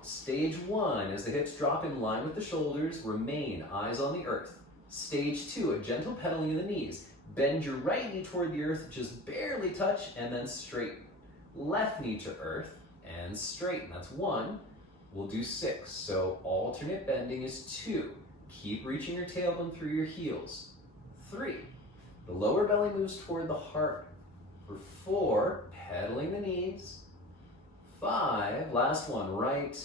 Stage 1, as the hips drop in line with the shoulders, remain eyes on the earth. Stage 2, a gentle pedaling of the knees. Bend your right knee toward the earth, just barely touch, and then straighten. Left knee to earth, and straighten. That's 1. We'll do 6. So alternate bending is 2. Keep reaching your tailbone through your heels. 3. The lower belly moves toward the heart. For 4, pedaling the knees. 5, last one, right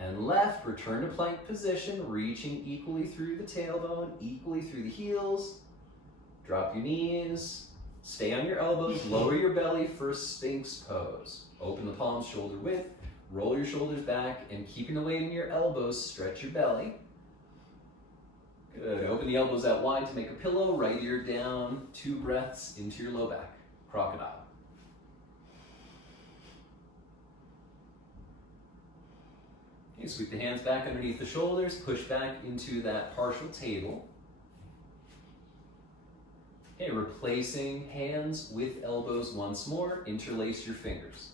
and left. Return to plank position, reaching equally through the tailbone, equally through the heels. Drop your knees, stay on your elbows, lower your belly for Sphinx pose. Open the palms shoulder width, roll your shoulders back, and keeping the weight in your elbows, stretch your belly. Good, open the elbows out wide to make a pillow, right ear down, 2 breaths into your low back, crocodile. Okay, sweep the hands back underneath the shoulders, push back into that partial table. Okay, replacing hands with elbows once more, interlace your fingers.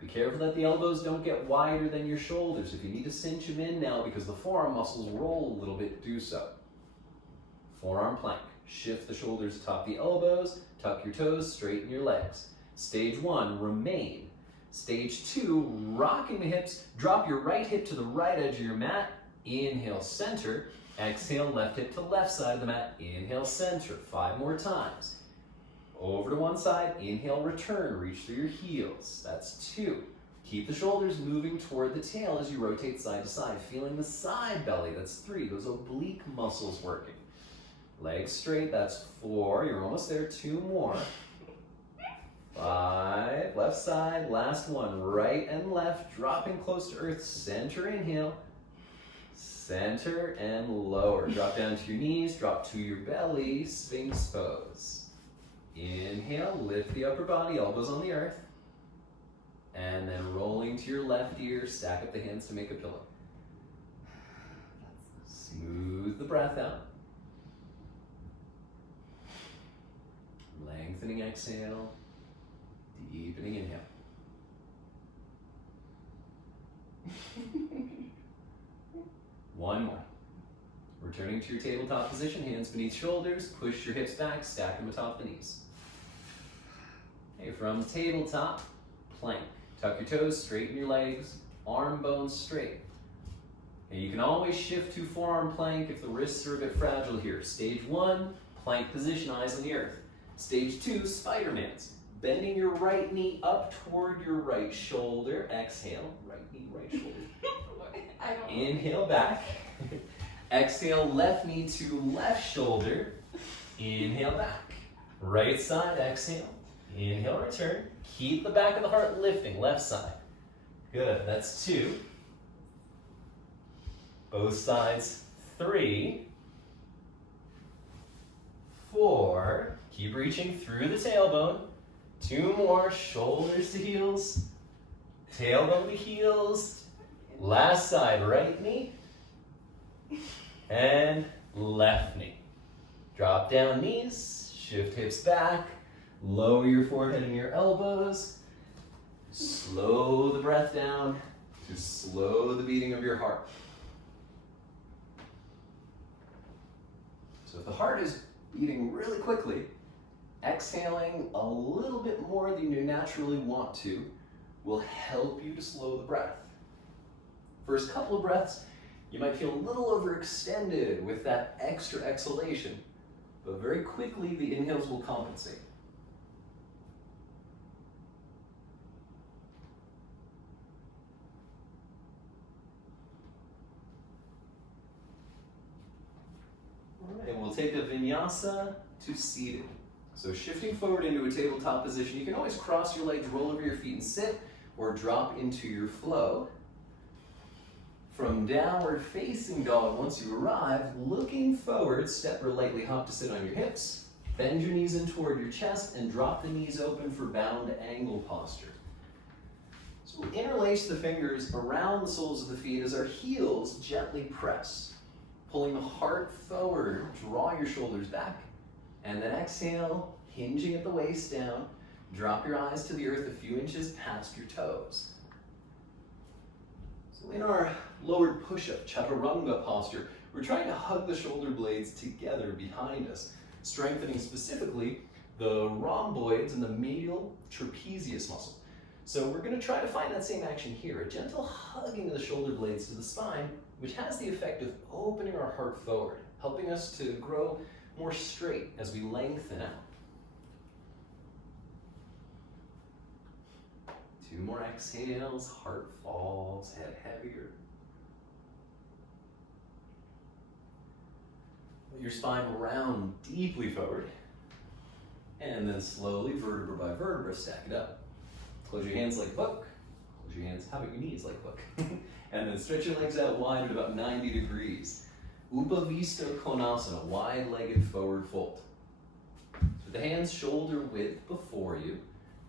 Be careful that the elbows don't get wider than your shoulders. If you need to cinch them in now because the forearm muscles roll a little bit, do so. Forearm plank. Shift the shoulders atop the elbows, tuck your toes, straighten your legs. Stage 1, remain. Stage 2, rocking the hips. Drop your right hip to the right edge of your mat. Inhale, center. Exhale, left hip to left side of the mat. Inhale, center. 5 more times. Over to one side. Inhale, return. Reach through your heels. That's 2. Keep the shoulders moving toward the tail as you rotate side to side, feeling the side belly. That's 3. Those oblique muscles working. Legs straight. That's 4. You're almost there. 2 more. 5. Left side. Last one. Right and left. Dropping close to earth. Center. Inhale. Center and lower. Drop down to your knees. Drop to your belly. Sphinx pose. Inhale. Lift the upper body. Elbows on the earth. And then rolling to your left ear. Stack up the hands to make a pillow. Smooth the breath out. Lengthening exhale. Deepening inhale. One more. Returning to your tabletop position, hands beneath shoulders, push your hips back, stack them atop the knees. Okay, from tabletop, plank. Tuck your toes, straighten your legs, arm bones straight. And you can always shift to forearm plank if the wrists are a bit fragile here. Stage 1, plank position, eyes on the earth. Stage 2, Spider-Mans. Bending your right knee up toward your right shoulder. Exhale, right knee, right shoulder. Inhale back. Exhale, left knee to left shoulder. Inhale back. Right side, exhale. Inhale, return. Keep the back of the heart lifting, left side. Good, that's 2. Both sides, 3. 4. Keep reaching through the tailbone. 2 more, shoulders to heels. Tailbone to heels. Last side, right knee. And left knee. Drop down knees, shift hips back, lower your forehead and your elbows. Slow the breath down to slow the beating of your heart. So if the heart is beating really quickly, exhaling a little bit more than you naturally want to will help you to slow the breath. First couple of breaths, you might feel a little overextended with that extra exhalation, but very quickly the inhales will compensate. All right, we'll take a vinyasa to seated. So shifting forward into a tabletop position, you can always cross your legs, roll over your feet and sit, or drop into your flow. From downward facing dog, once you arrive, looking forward, step or lightly hop to sit on your hips, bend your knees in toward your chest, and drop the knees open for bound angle posture. So we'll interlace the fingers around the soles of the feet as our heels gently press. Pulling the heart forward, draw your shoulders back, and then exhale, hinging at the waist down, drop your eyes to the earth a few inches past your toes. So in our lowered push-up, chaturanga posture, we're trying to hug the shoulder blades together behind us, strengthening specifically the rhomboids and the medial trapezius muscle. So we're going to try to find that same action here, a gentle hugging of the shoulder blades to the spine, which has the effect of opening our heart forward, helping us to grow more straight as we lengthen out. 2 more exhales, heart falls, head heavier. your spine round deeply forward. And then slowly, vertebra by vertebra, stack it up. Close your hands like a book. Close your hands, how about your knees like a book? And then stretch your legs out wide at about 90 degrees. Upavista Konasana, wide-legged forward fold. With the hands shoulder width before you,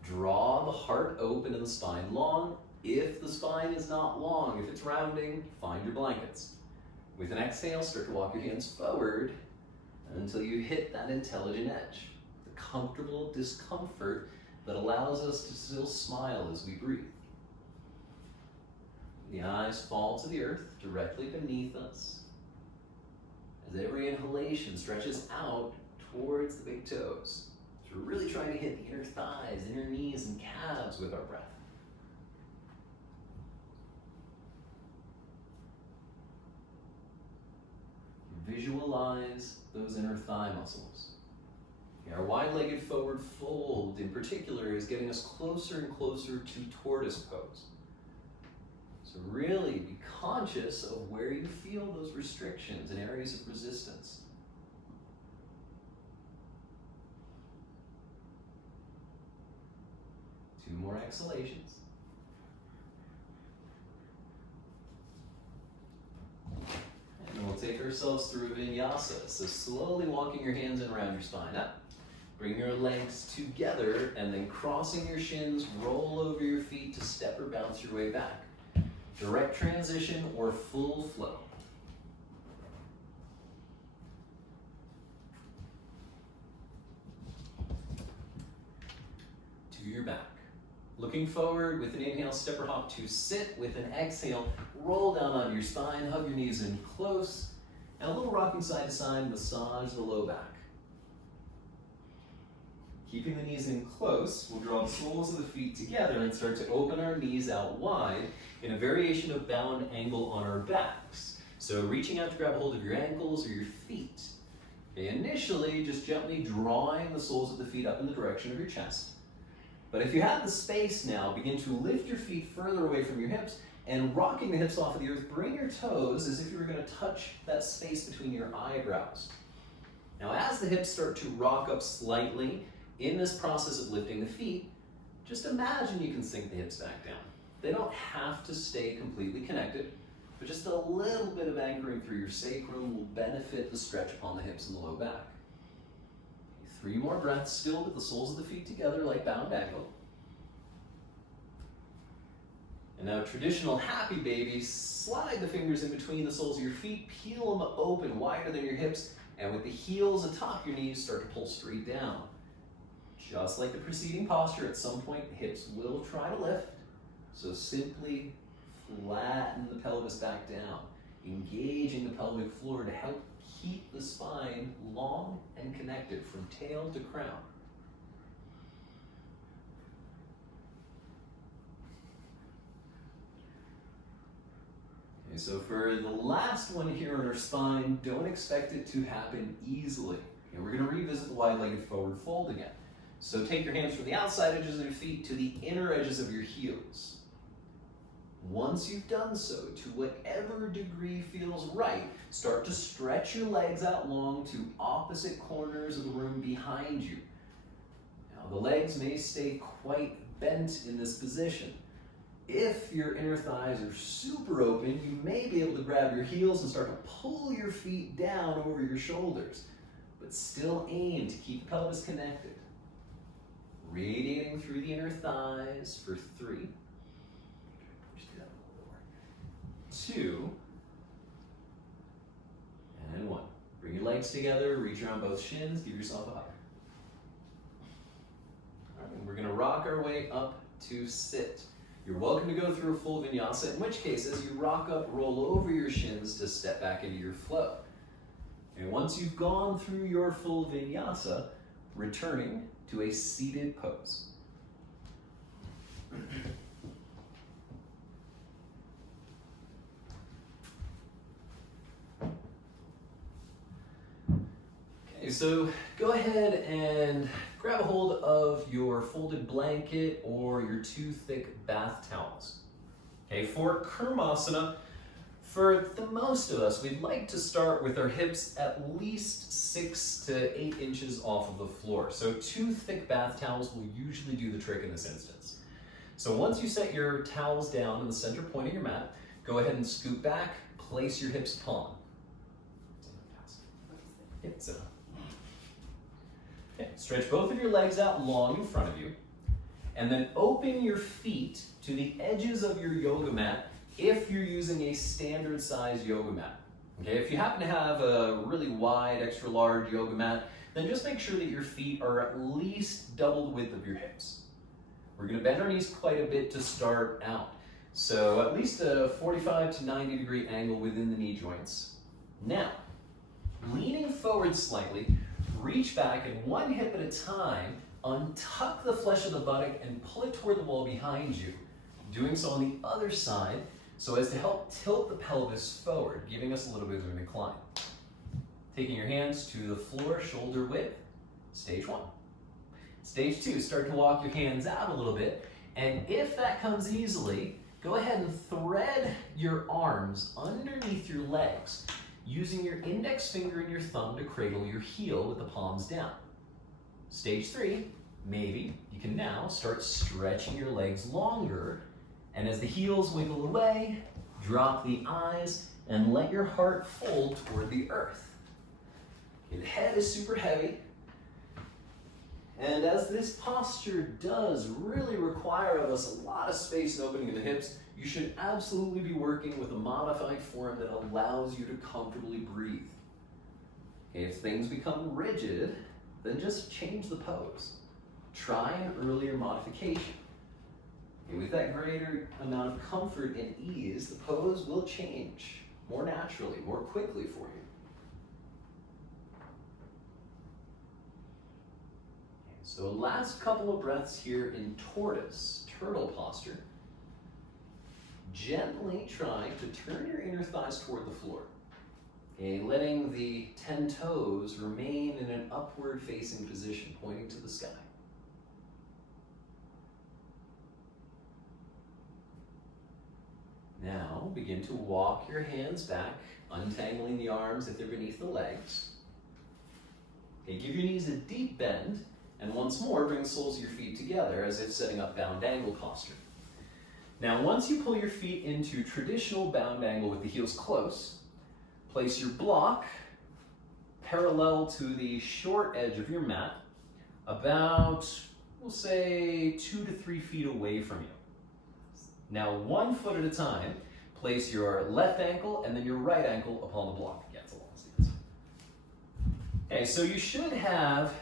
draw the heart open and the spine long. If the spine is not long, if it's rounding, find your blankets. With an exhale, start to walk your hands forward until you hit that intelligent edge, the comfortable discomfort that allows us to still smile as we breathe. The eyes fall to the earth directly beneath us as every inhalation stretches out towards the big toes. So we're really trying to hit the inner thighs, inner knees, and calves with our breath. Visualize those inner thigh muscles. Our wide-legged forward fold in particular is getting us closer and closer to tortoise pose. So really be conscious of where you feel those restrictions and areas of resistance. Two more exhalations. And we'll take ourselves through vinyasa. So slowly walking your hands in around your spine up. Bring your legs together and then crossing your shins, roll over your feet to step or bounce your way back. Direct transition or full flow. To your back. Looking forward with an inhale, step or hop to sit. With an exhale, roll down onto your spine, hug your knees in close, and a little rocking side to side, massage the low back. Keeping the knees in close, we'll draw the soles of the feet together and start to open our knees out wide in a variation of bound angle on our backs. So reaching out to grab a hold of your ankles or your feet. Okay, initially, just gently drawing the soles of the feet up in the direction of your chest. But if you have the space now, begin to lift your feet further away from your hips and rocking the hips off of the earth, bring your toes as if you were going to touch that space between your eyebrows. Now as the hips start to rock up slightly, in this process of lifting the feet, just imagine you can sink the hips back down. They don't have to stay completely connected, but just a little bit of anchoring through your sacrum will benefit the stretch upon the hips and the low back. 3 more breaths, still with the soles of the feet together like bound angle. And now traditional happy baby, slide the fingers in between the soles of your feet, peel them open wider than your hips, and with the heels atop your knees, start to pull straight down. Just like the preceding posture, at some point the hips will try to lift, so simply flatten the pelvis back down, engaging the pelvic floor to help keep the spine long and connected from tail to crown. Okay, so for the last one here on our spine, don't expect it to happen easily. Okay, we're going to revisit the wide-legged forward fold again. So take your hands from the outside edges of your feet to the inner edges of your heels. Once you've done so, to whatever degree feels right, start to stretch your legs out long to opposite corners of the room behind you. Now, the legs may stay quite bent in this position. If your inner thighs are super open, you may be able to grab your heels and start to pull your feet down over your shoulders, but still aim to keep the pelvis connected. Radiating through the inner thighs for 3. 2, and 1. Bring your legs together, reach around both shins, give yourself a hug. All right, we're going to rock our way up to sit. You're welcome to go through a full vinyasa, in which case, as you rock up, roll over your shins to step back into your flow. And once you've gone through your full vinyasa, returning to a seated pose. Okay, so go ahead and grab a hold of your folded blanket or your 2 thick bath towels. Okay, for Kurmasana, For the most of us, we'd like to start with our hips at least 6 to 8 inches off of the floor. So 2 thick bath towels will usually do the trick in this instance. So once you set your towels down in the center point of your mat, go ahead and scoot back, place your hips palm. Yep, so. Okay, stretch both of your legs out long in front of you, and then open your feet to the edges of your yoga mat if you're using a standard size yoga mat. Okay, if you happen to have a really wide, extra large yoga mat, then just make sure that your feet are at least double the width of your hips. We're going to bend our knees quite a bit to start out. So at least a 45 to 90 degree angle within the knee joints. Now, leaning forward slightly, reach back and one hip at a time, untuck the flesh of the buttock and pull it toward the wall behind you. Doing so on the other side so as to help tilt the pelvis forward, giving us a little bit of an incline. Taking your hands to the floor, shoulder width, stage 1. Stage 2, start to walk your hands out a little bit, and if that comes easily, go ahead and thread your arms underneath your legs, using your index finger and your thumb to cradle your heel with the palms down. Stage 3, maybe you can now start stretching your legs longer, and as the heels wiggle away, drop the eyes and let your heart fold toward the earth. Okay, the head is super heavy, and as this posture does really require of us a lot of space and opening in the hips, you should absolutely be working with a modified form that allows you to comfortably breathe. Okay, if things become rigid, then just change the pose. Try an earlier modification. Okay, with that greater amount of comfort and ease, the pose will change more naturally, more quickly for you. Okay, so last couple of breaths here in tortoise, turtle posture. Gently try to turn your inner thighs toward the floor. Okay, letting the 10 toes remain in an upward facing position, pointing to the sky. Now begin to walk your hands back, untangling the arms if they're beneath the legs. Okay, give your knees a deep bend, and once more bring the soles of your feet together as if setting up bound angle posture. Now, once you pull your feet into traditional bound angle with the heels close, place your block parallel to the short edge of your mat, about, we'll say, 2 to 3 feet away from you. Now, 1 foot at a time, place your left ankle and then your right ankle upon the block. Yeah, it's a long stance. Okay, so you should have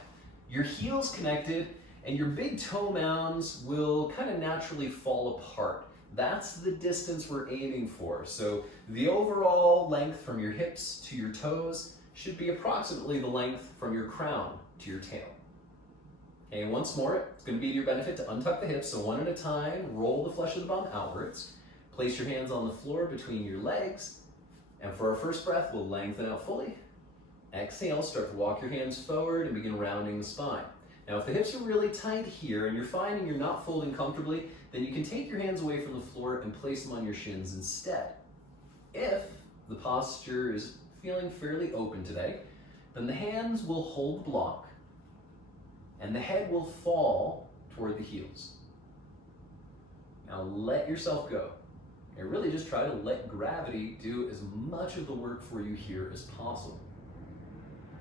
your heels connected and your big toe mounds will kind of naturally fall apart. That's the distance we're aiming for. So the overall length from your hips to your toes should be approximately the length from your crown to your tail. Okay, and once more, it's going to be to your benefit to untuck the hips, so one at a time, roll the flesh of the bum outwards, place your hands on the floor between your legs, and for our first breath, we'll lengthen out fully. Exhale, start to walk your hands forward and begin rounding the spine. Now, if the hips are really tight here and you're finding you're not folding comfortably, then you can take your hands away from the floor and place them on your shins instead. If the posture is feeling fairly open today, then the hands will hold the block and the head will fall toward the heels. Now let yourself go and really just try to let gravity do as much of the work for you here as possible.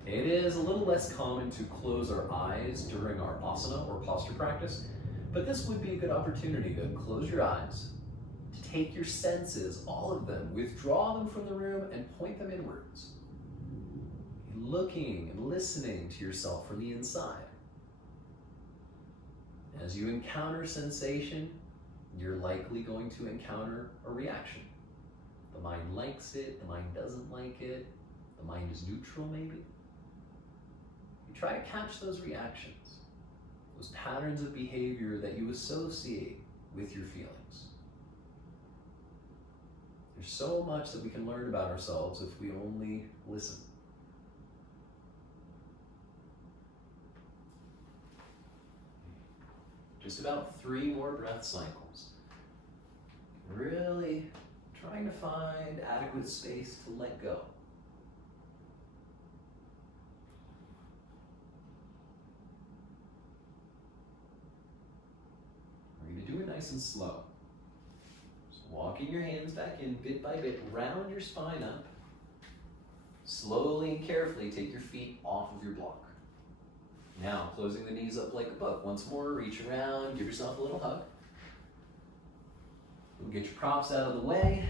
It is a little less common to close our eyes during our asana or posture practice, but this would be a good opportunity to close your eyes, to take your senses, all of them, withdraw them from the room and point them inwards. Looking and listening to yourself from the inside. As you encounter sensation, you're likely going to encounter a reaction. The mind likes it, the mind doesn't like it, the mind is neutral maybe. You try to catch those reactions, those patterns of behavior that you associate with your feelings. There's so much that we can learn about ourselves if we only listen. Just about 3 more breath cycles. Really trying to find adequate space to let go. We're going to do it nice and slow. So walking your hands back in bit by bit, round your spine up. Slowly and carefully take your feet off of your block. Now, closing the knees up like a book. Once more, reach around, give yourself a little hug. We'll get your props out of the way.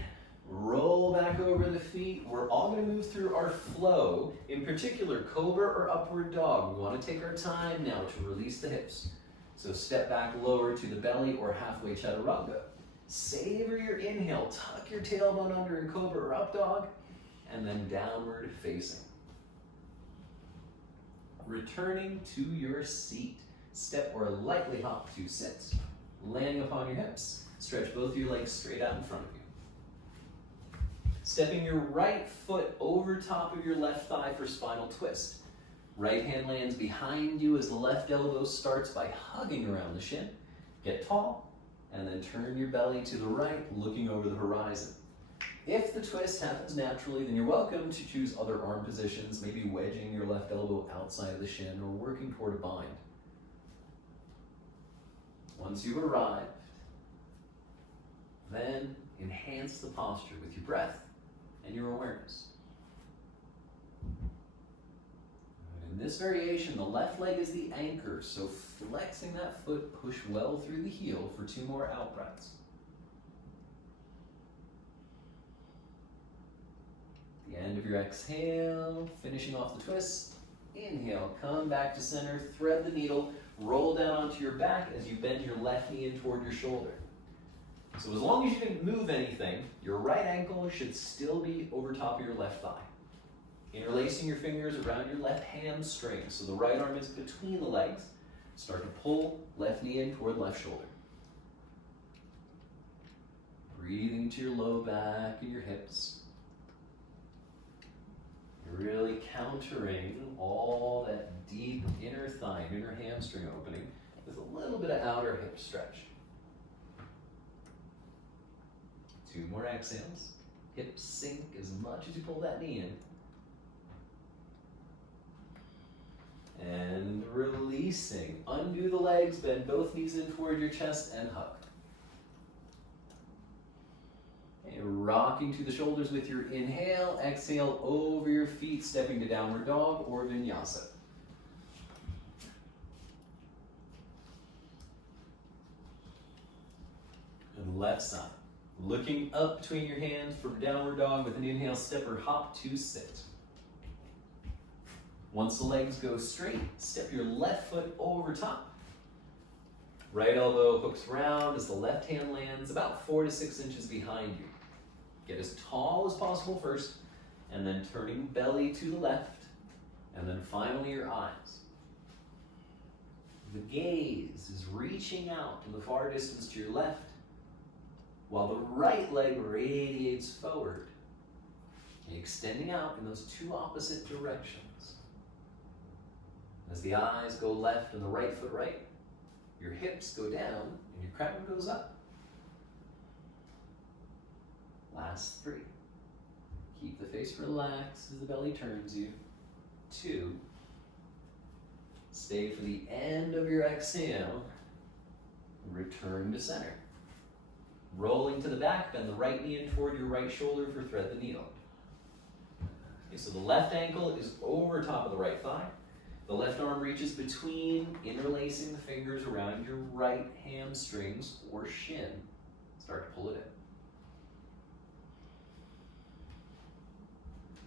Roll back over the feet. We're all going to move through our flow. In particular, cobra or upward dog. We want to take our time now to release the hips. So step back lower to the belly or halfway chaturanga. Savor your inhale. Tuck your tailbone under in cobra or up dog. And then downward facing. Returning to your seat. Step or lightly hop to sit. Landing upon your hips. Stretch both your legs straight out in front of you. Stepping your right foot over top of your left thigh for spinal twist. Right hand lands behind you as the left elbow starts by hugging around the shin. Get tall, and then turn your belly to the right, looking over the horizon. If the twist happens naturally, then you're welcome to choose other arm positions, maybe wedging your left elbow outside of the shin or working toward a bind. Once you've arrived, then enhance the posture with your breath and your awareness. In this variation, the left leg is the anchor, so flexing that foot, push well through the heel for 2 more out breaths. The end of your exhale, finishing off the twist. Inhale, come back to center, thread the needle, roll down onto your back as you bend your left knee in toward your shoulder. So as long as you didn't move anything, your right ankle should still be over top of your left thigh. Interlacing your fingers around your left hamstring so the right arm is between the legs. Start to pull left knee in toward left shoulder. Breathing to your low back and your hips. You're really countering all that deep inner thigh, inner hamstring opening with a little bit of outer hip stretch. 2 more exhales. Hips sink as much as you pull that knee in. And releasing. Undo the legs, bend both knees in toward your chest and hug. Okay, rocking to the shoulders with your inhale. Exhale over your feet, stepping to downward dog or vinyasa. And left side. Looking up between your hands for downward dog with an inhale, step or hop to sit. Once the legs go straight, step your left foot over top. Right elbow hooks round as the left hand lands about 4 to 6 inches behind you. Get as tall as possible first, and then turning belly to the left, and then finally your eyes. The gaze is reaching out in the far distance to your left, while the right leg radiates forward, extending out in those 2 opposite directions. As the eyes go left and the right foot right, your hips go down and your crown goes up. Last 3. Keep the face relaxed as the belly turns you. 2. Stay for the end of your exhale. Return to center. Rolling to the back, bend the right knee in toward your right shoulder for thread the needle. Okay, so the left ankle is over top of the right thigh. The left arm reaches between, interlacing the fingers around your right hamstrings or shin. Start to pull it in.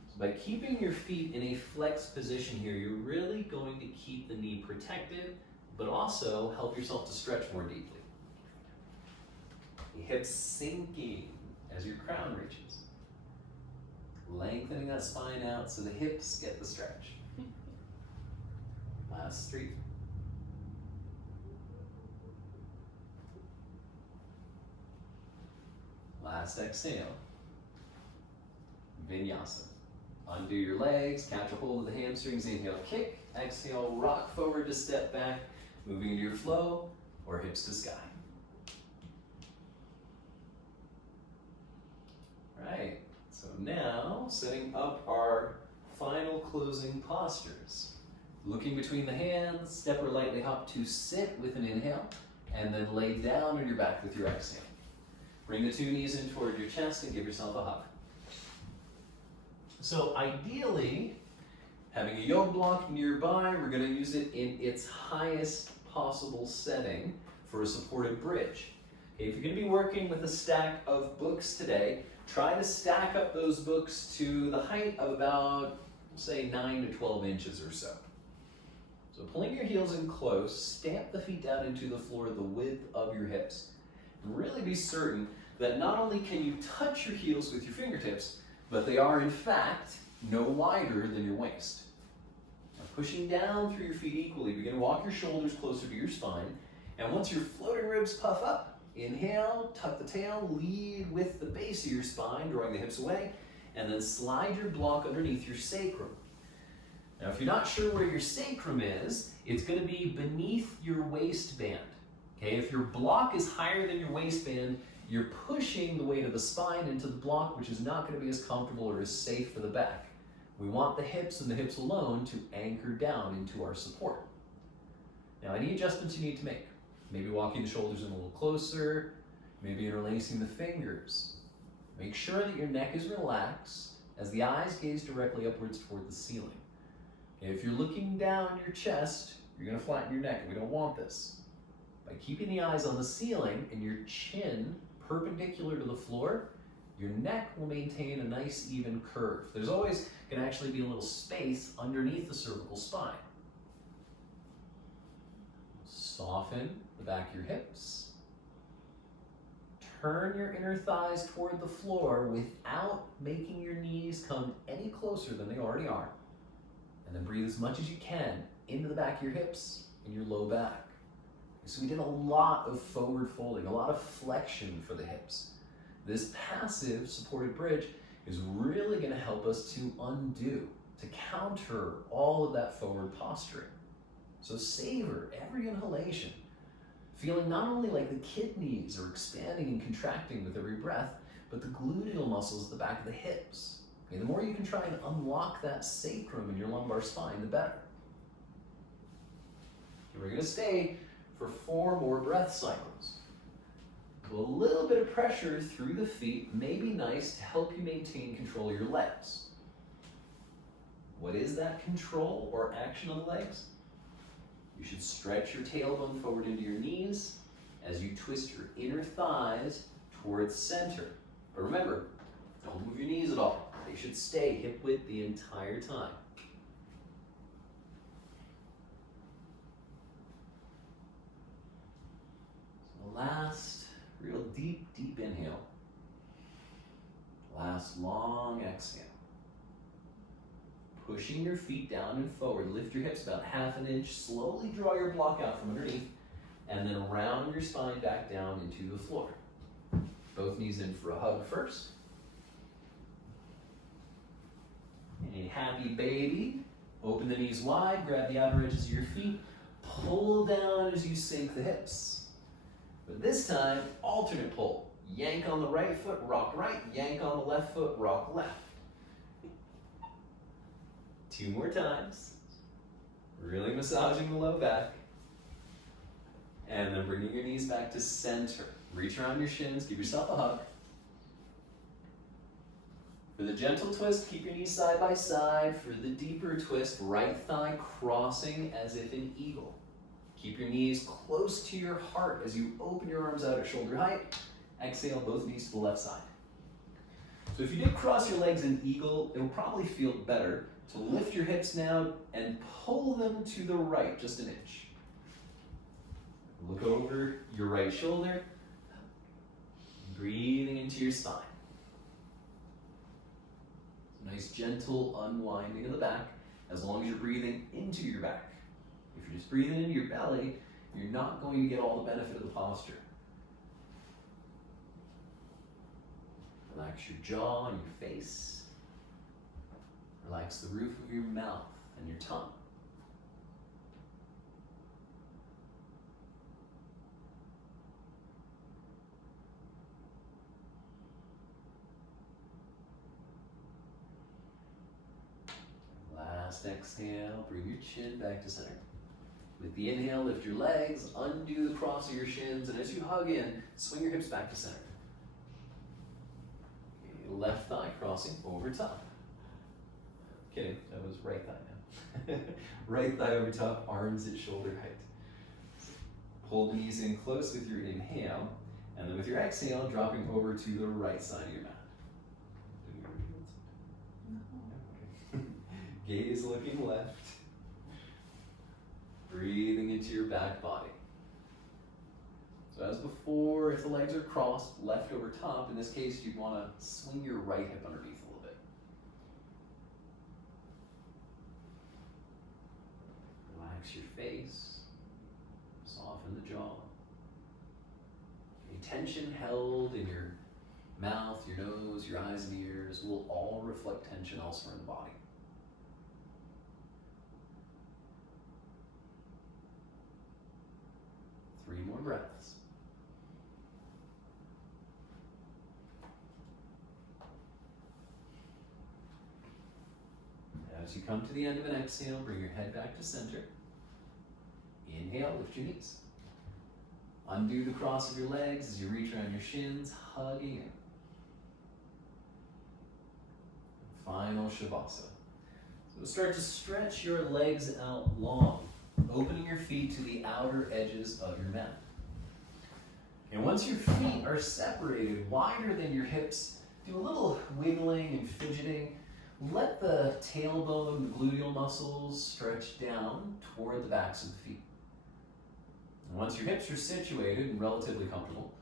So by keeping your feet in a flexed position here, you're really going to keep the knee protected, but also help yourself to stretch more deeply. The hips sinking as your crown reaches. Lengthening that spine out so the hips get the stretch. Last 3. Last exhale. Vinyasa. Undo your legs, catch a hold of the hamstrings, inhale, kick. Exhale, rock forward to step back, moving into your flow or hips to sky. right, so now setting up our final closing postures. Looking between the hands, step or lightly hop to sit with an inhale, and then lay down on your back with your exhale. Bring the two knees in toward your chest and give yourself a hug. So ideally, having a yoga block nearby, we're going to use it in its highest possible setting for a supported bridge. Okay, if you're going to be working with a stack of books today, try to stack up those books to the height of about, say, 9 to 12 inches or so. So pulling your heels in close, stamp the feet down into the floor the width of your hips. And really be certain that not only can you touch your heels with your fingertips, but they are in fact no wider than your waist. Now pushing down through your feet equally, begin to walk your shoulders closer to your spine. And once your floating ribs puff up, inhale, tuck the tail, lead with the base of your spine, drawing the hips away, and then slide your block underneath your sacrum. Now, if you're not sure where your sacrum is, it's going to be beneath your waistband. Okay, if your block is higher than your waistband, you're pushing the weight of the spine into the block, which is not going to be as comfortable or as safe for the back. We want the hips and the hips alone to anchor down into our support. Now, any adjustments you need to make. Maybe walking the shoulders in a little closer, maybe interlacing the fingers. Make sure that your neck is relaxed as the eyes gaze directly upwards toward the ceiling. If you're looking down your chest, you're going to flatten your neck, and we don't want this. By keeping the eyes on the ceiling and your chin perpendicular to the floor, your neck will maintain a nice even curve. There's always going to actually be a little space underneath the cervical spine. Soften the back of your hips. Turn your inner thighs toward the floor without making your knees come any closer than they already are. And then breathe as much as you can into the back of your hips and your low back. So we did a lot of forward folding, a lot of flexion for the hips. This passive supported bridge is really going to help us to undo, to counter all of that forward posturing. So savor every inhalation, feeling not only like the kidneys are expanding and contracting with every breath, but the gluteal muscles at the back of the hips. Okay, the more you can try and unlock that sacrum in your lumbar spine, the better. Okay, we're going to stay for 4 more breath cycles. So a little bit of pressure through the feet may be nice to help you maintain control of your legs. What is that control or action on the legs? You should stretch your tailbone forward into your knees as you twist your inner thighs towards center. But remember, don't move your knees at all. They should stay hip width the entire time. So the last real deep inhale. Last long exhale. Pushing your feet down and forward. Lift your hips about 1/2 inch. Slowly draw your block out from underneath. And then round your spine back down into the floor. Both knees in for a hug first. And happy baby. Open the knees wide. Grab the outer edges of your feet. Pull down as you sink the hips. But this time, alternate pull. Yank on the right foot, rock right. Yank on the left foot, rock left. 2 more times. Really massaging the low back. And then bringing your knees back to center. Reach around your shins, give yourself a hug. For the gentle twist, keep your knees side by side. For the deeper twist, right thigh crossing as if an eagle. Keep your knees close to your heart as you open your arms out at shoulder height. Exhale, both knees to the left side. So if you did cross your legs in eagle, it'll probably feel better to lift your hips now and pull them to the right just an inch. Look over your right shoulder, breathing into your spine. Nice gentle unwinding of the back as long as you're breathing into your back. If you're just breathing into your belly, you're not going to get all the benefit of the posture. Relax your jaw and your face. Relax the roof of your mouth and your tongue. last exhale, bring your chin back to center. With the inhale, lift your legs, undo the cross of your shins, and as you hug in, swing your hips back to center. Okay, left thigh crossing over top. Kidding, that was right thigh now. Right thigh over top, arms at shoulder height. Pull the knees in close with your inhale, and then with your exhale, dropping over to the right side of your mat. Gaze looking left. Breathing into your back body. So as before, if the legs are crossed, left over top, in this case, you'd want to swing your right hip underneath a little bit. Relax your face. Soften the jaw. Any tension held in your mouth, your nose, your eyes and ears will all reflect tension elsewhere in the body. Three more breaths. As you come to the end of an exhale, bring your head back to center. Inhale, lift your knees. Undo the cross of your legs as you reach around your shins, hugging in. Final Shavasana. So start to stretch your legs out long, opening your feet to the outer edges of your mat. And once your feet are separated wider than your hips, do a little wiggling and fidgeting. Let the tailbone, the gluteal muscles stretch down toward the backs of the feet. And once your hips are situated and relatively comfortable,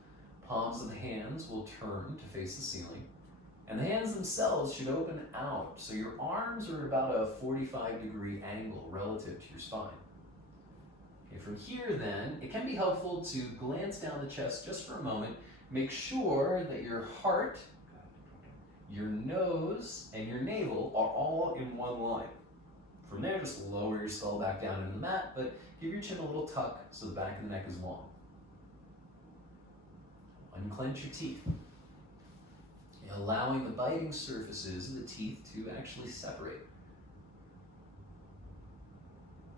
palms of the hands will turn to face the ceiling. And the hands themselves should open out, so your arms are about a 45-degree angle relative to your spine. Okay, from here then, it can be helpful to glance down the chest just for a moment. Make sure that your heart, your nose, and your navel are all in one line. From there, just lower your skull back down into the mat, but give your chin a little tuck so the back of the neck is long. Unclench your teeth, allowing the biting surfaces of the teeth to actually separate.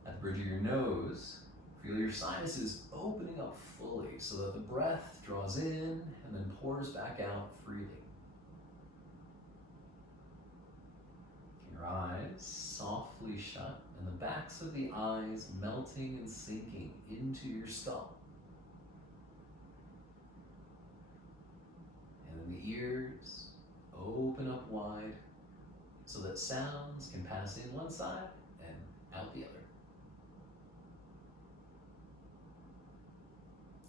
At the bridge of your nose, feel your sinuses opening up fully so that the breath draws in and then pours back out freely. Your eyes softly shut and the backs of the eyes melting and sinking into your skull. And then the ears open up wide so that sounds can pass in one side and out the other.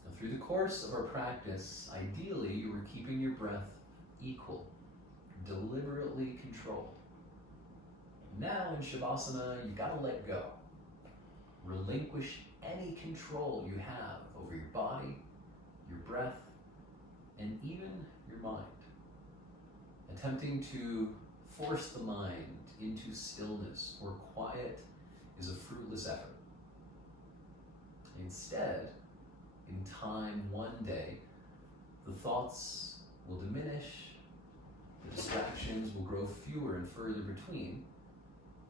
Now, through the course of our practice, ideally you are keeping your breath equal, deliberately controlled. Now in Shavasana, you've got to let go. Relinquish any control you have over your body, your breath, and even your mind. Attempting to force the mind into stillness or quiet is a fruitless effort. Instead, in time one day, the thoughts will diminish, the distractions will grow fewer and further between,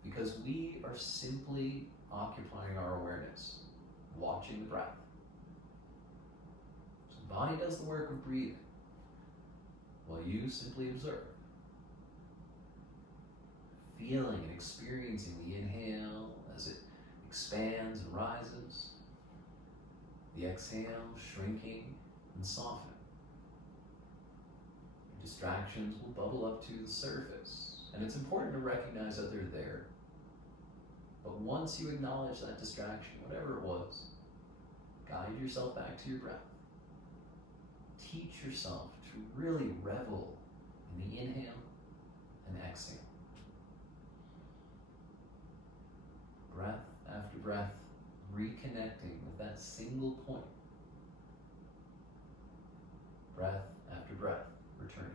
because we are simply occupying our awareness, watching the breath. So the body does the work of breathing, while you simply observe. Feeling and experiencing the inhale as it expands and rises, the exhale shrinking and softening. Distractions will bubble up to the surface, and it's important to recognize that they're there. But once you acknowledge that distraction, whatever it was, guide yourself back to your breath. Teach yourself to really revel in the inhale and exhale. Breath after breath, reconnecting with that single point. Breath after breath, returning.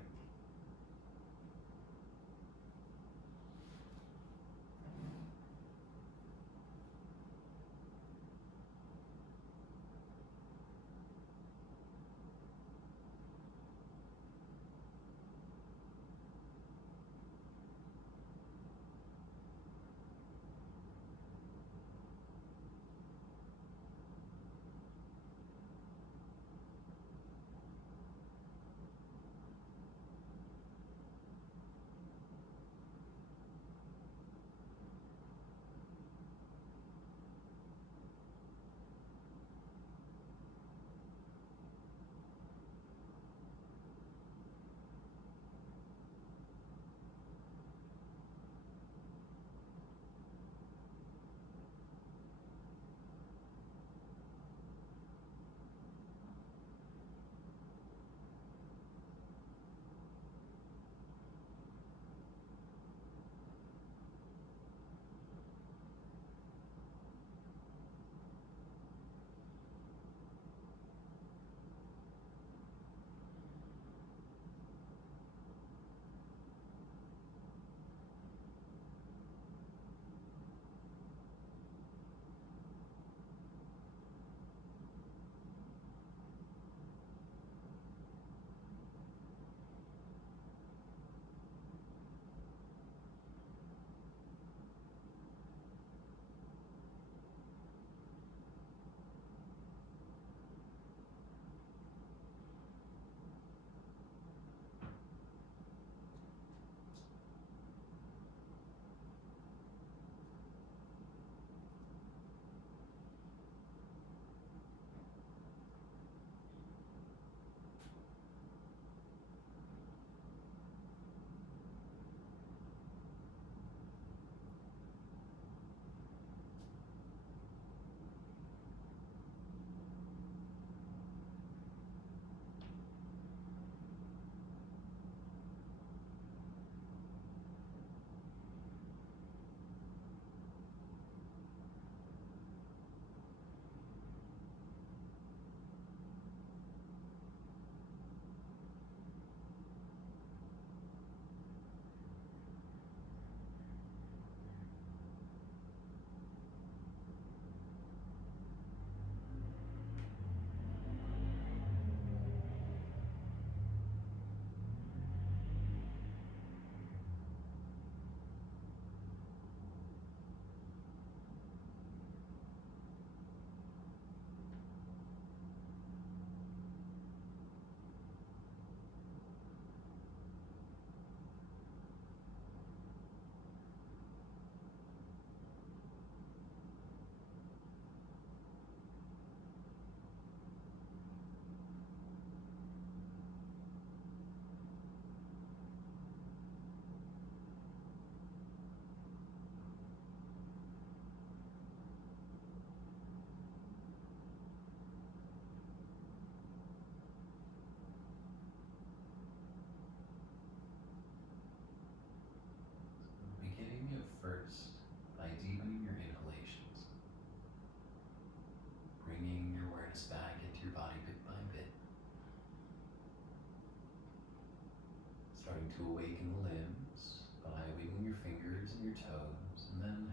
starting to awaken the limbs by wiggling your fingers and your toes, and then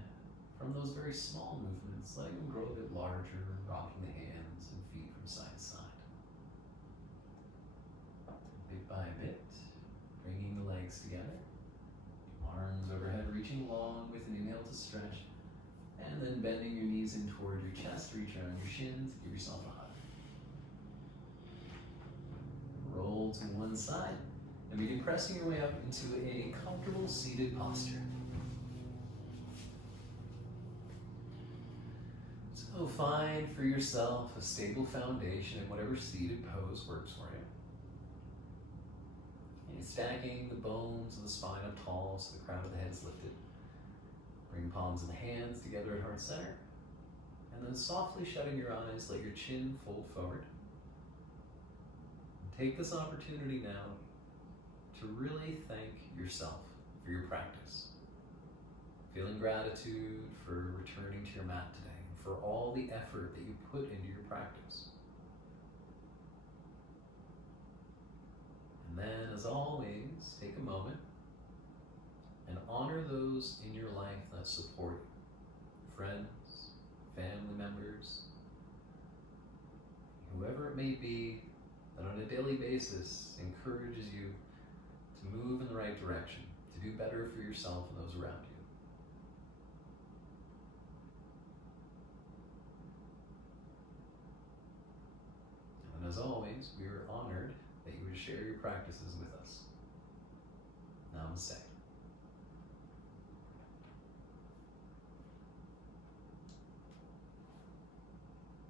from those very small movements, letting them grow a bit larger, rocking the hands and feet from side to side. Bit by bit, bringing the legs together, arms overhead reaching long with an inhale to stretch, and then bending your knees in toward your chest, reach around your shins, give yourself a hug. Roll to one side, and begin pressing your way up into a comfortable seated posture. So find for yourself a stable foundation in whatever seated pose works for you. And stacking the bones of the spine up tall so the crown of the head is lifted. Bring palms of the hands together at heart center. And then softly shutting your eyes, let your chin fold forward. Take this opportunity now to really thank yourself for your practice. Feeling gratitude for returning to your mat today, for all the effort that you put into your practice. And then, as always, take a moment and honor those in your life that support you. Friends, family members, whoever it may be that on a daily basis encourages you to move in the right direction, to do better for yourself and those around you. And as always, we are honored that you would share your practices with us. Namaste.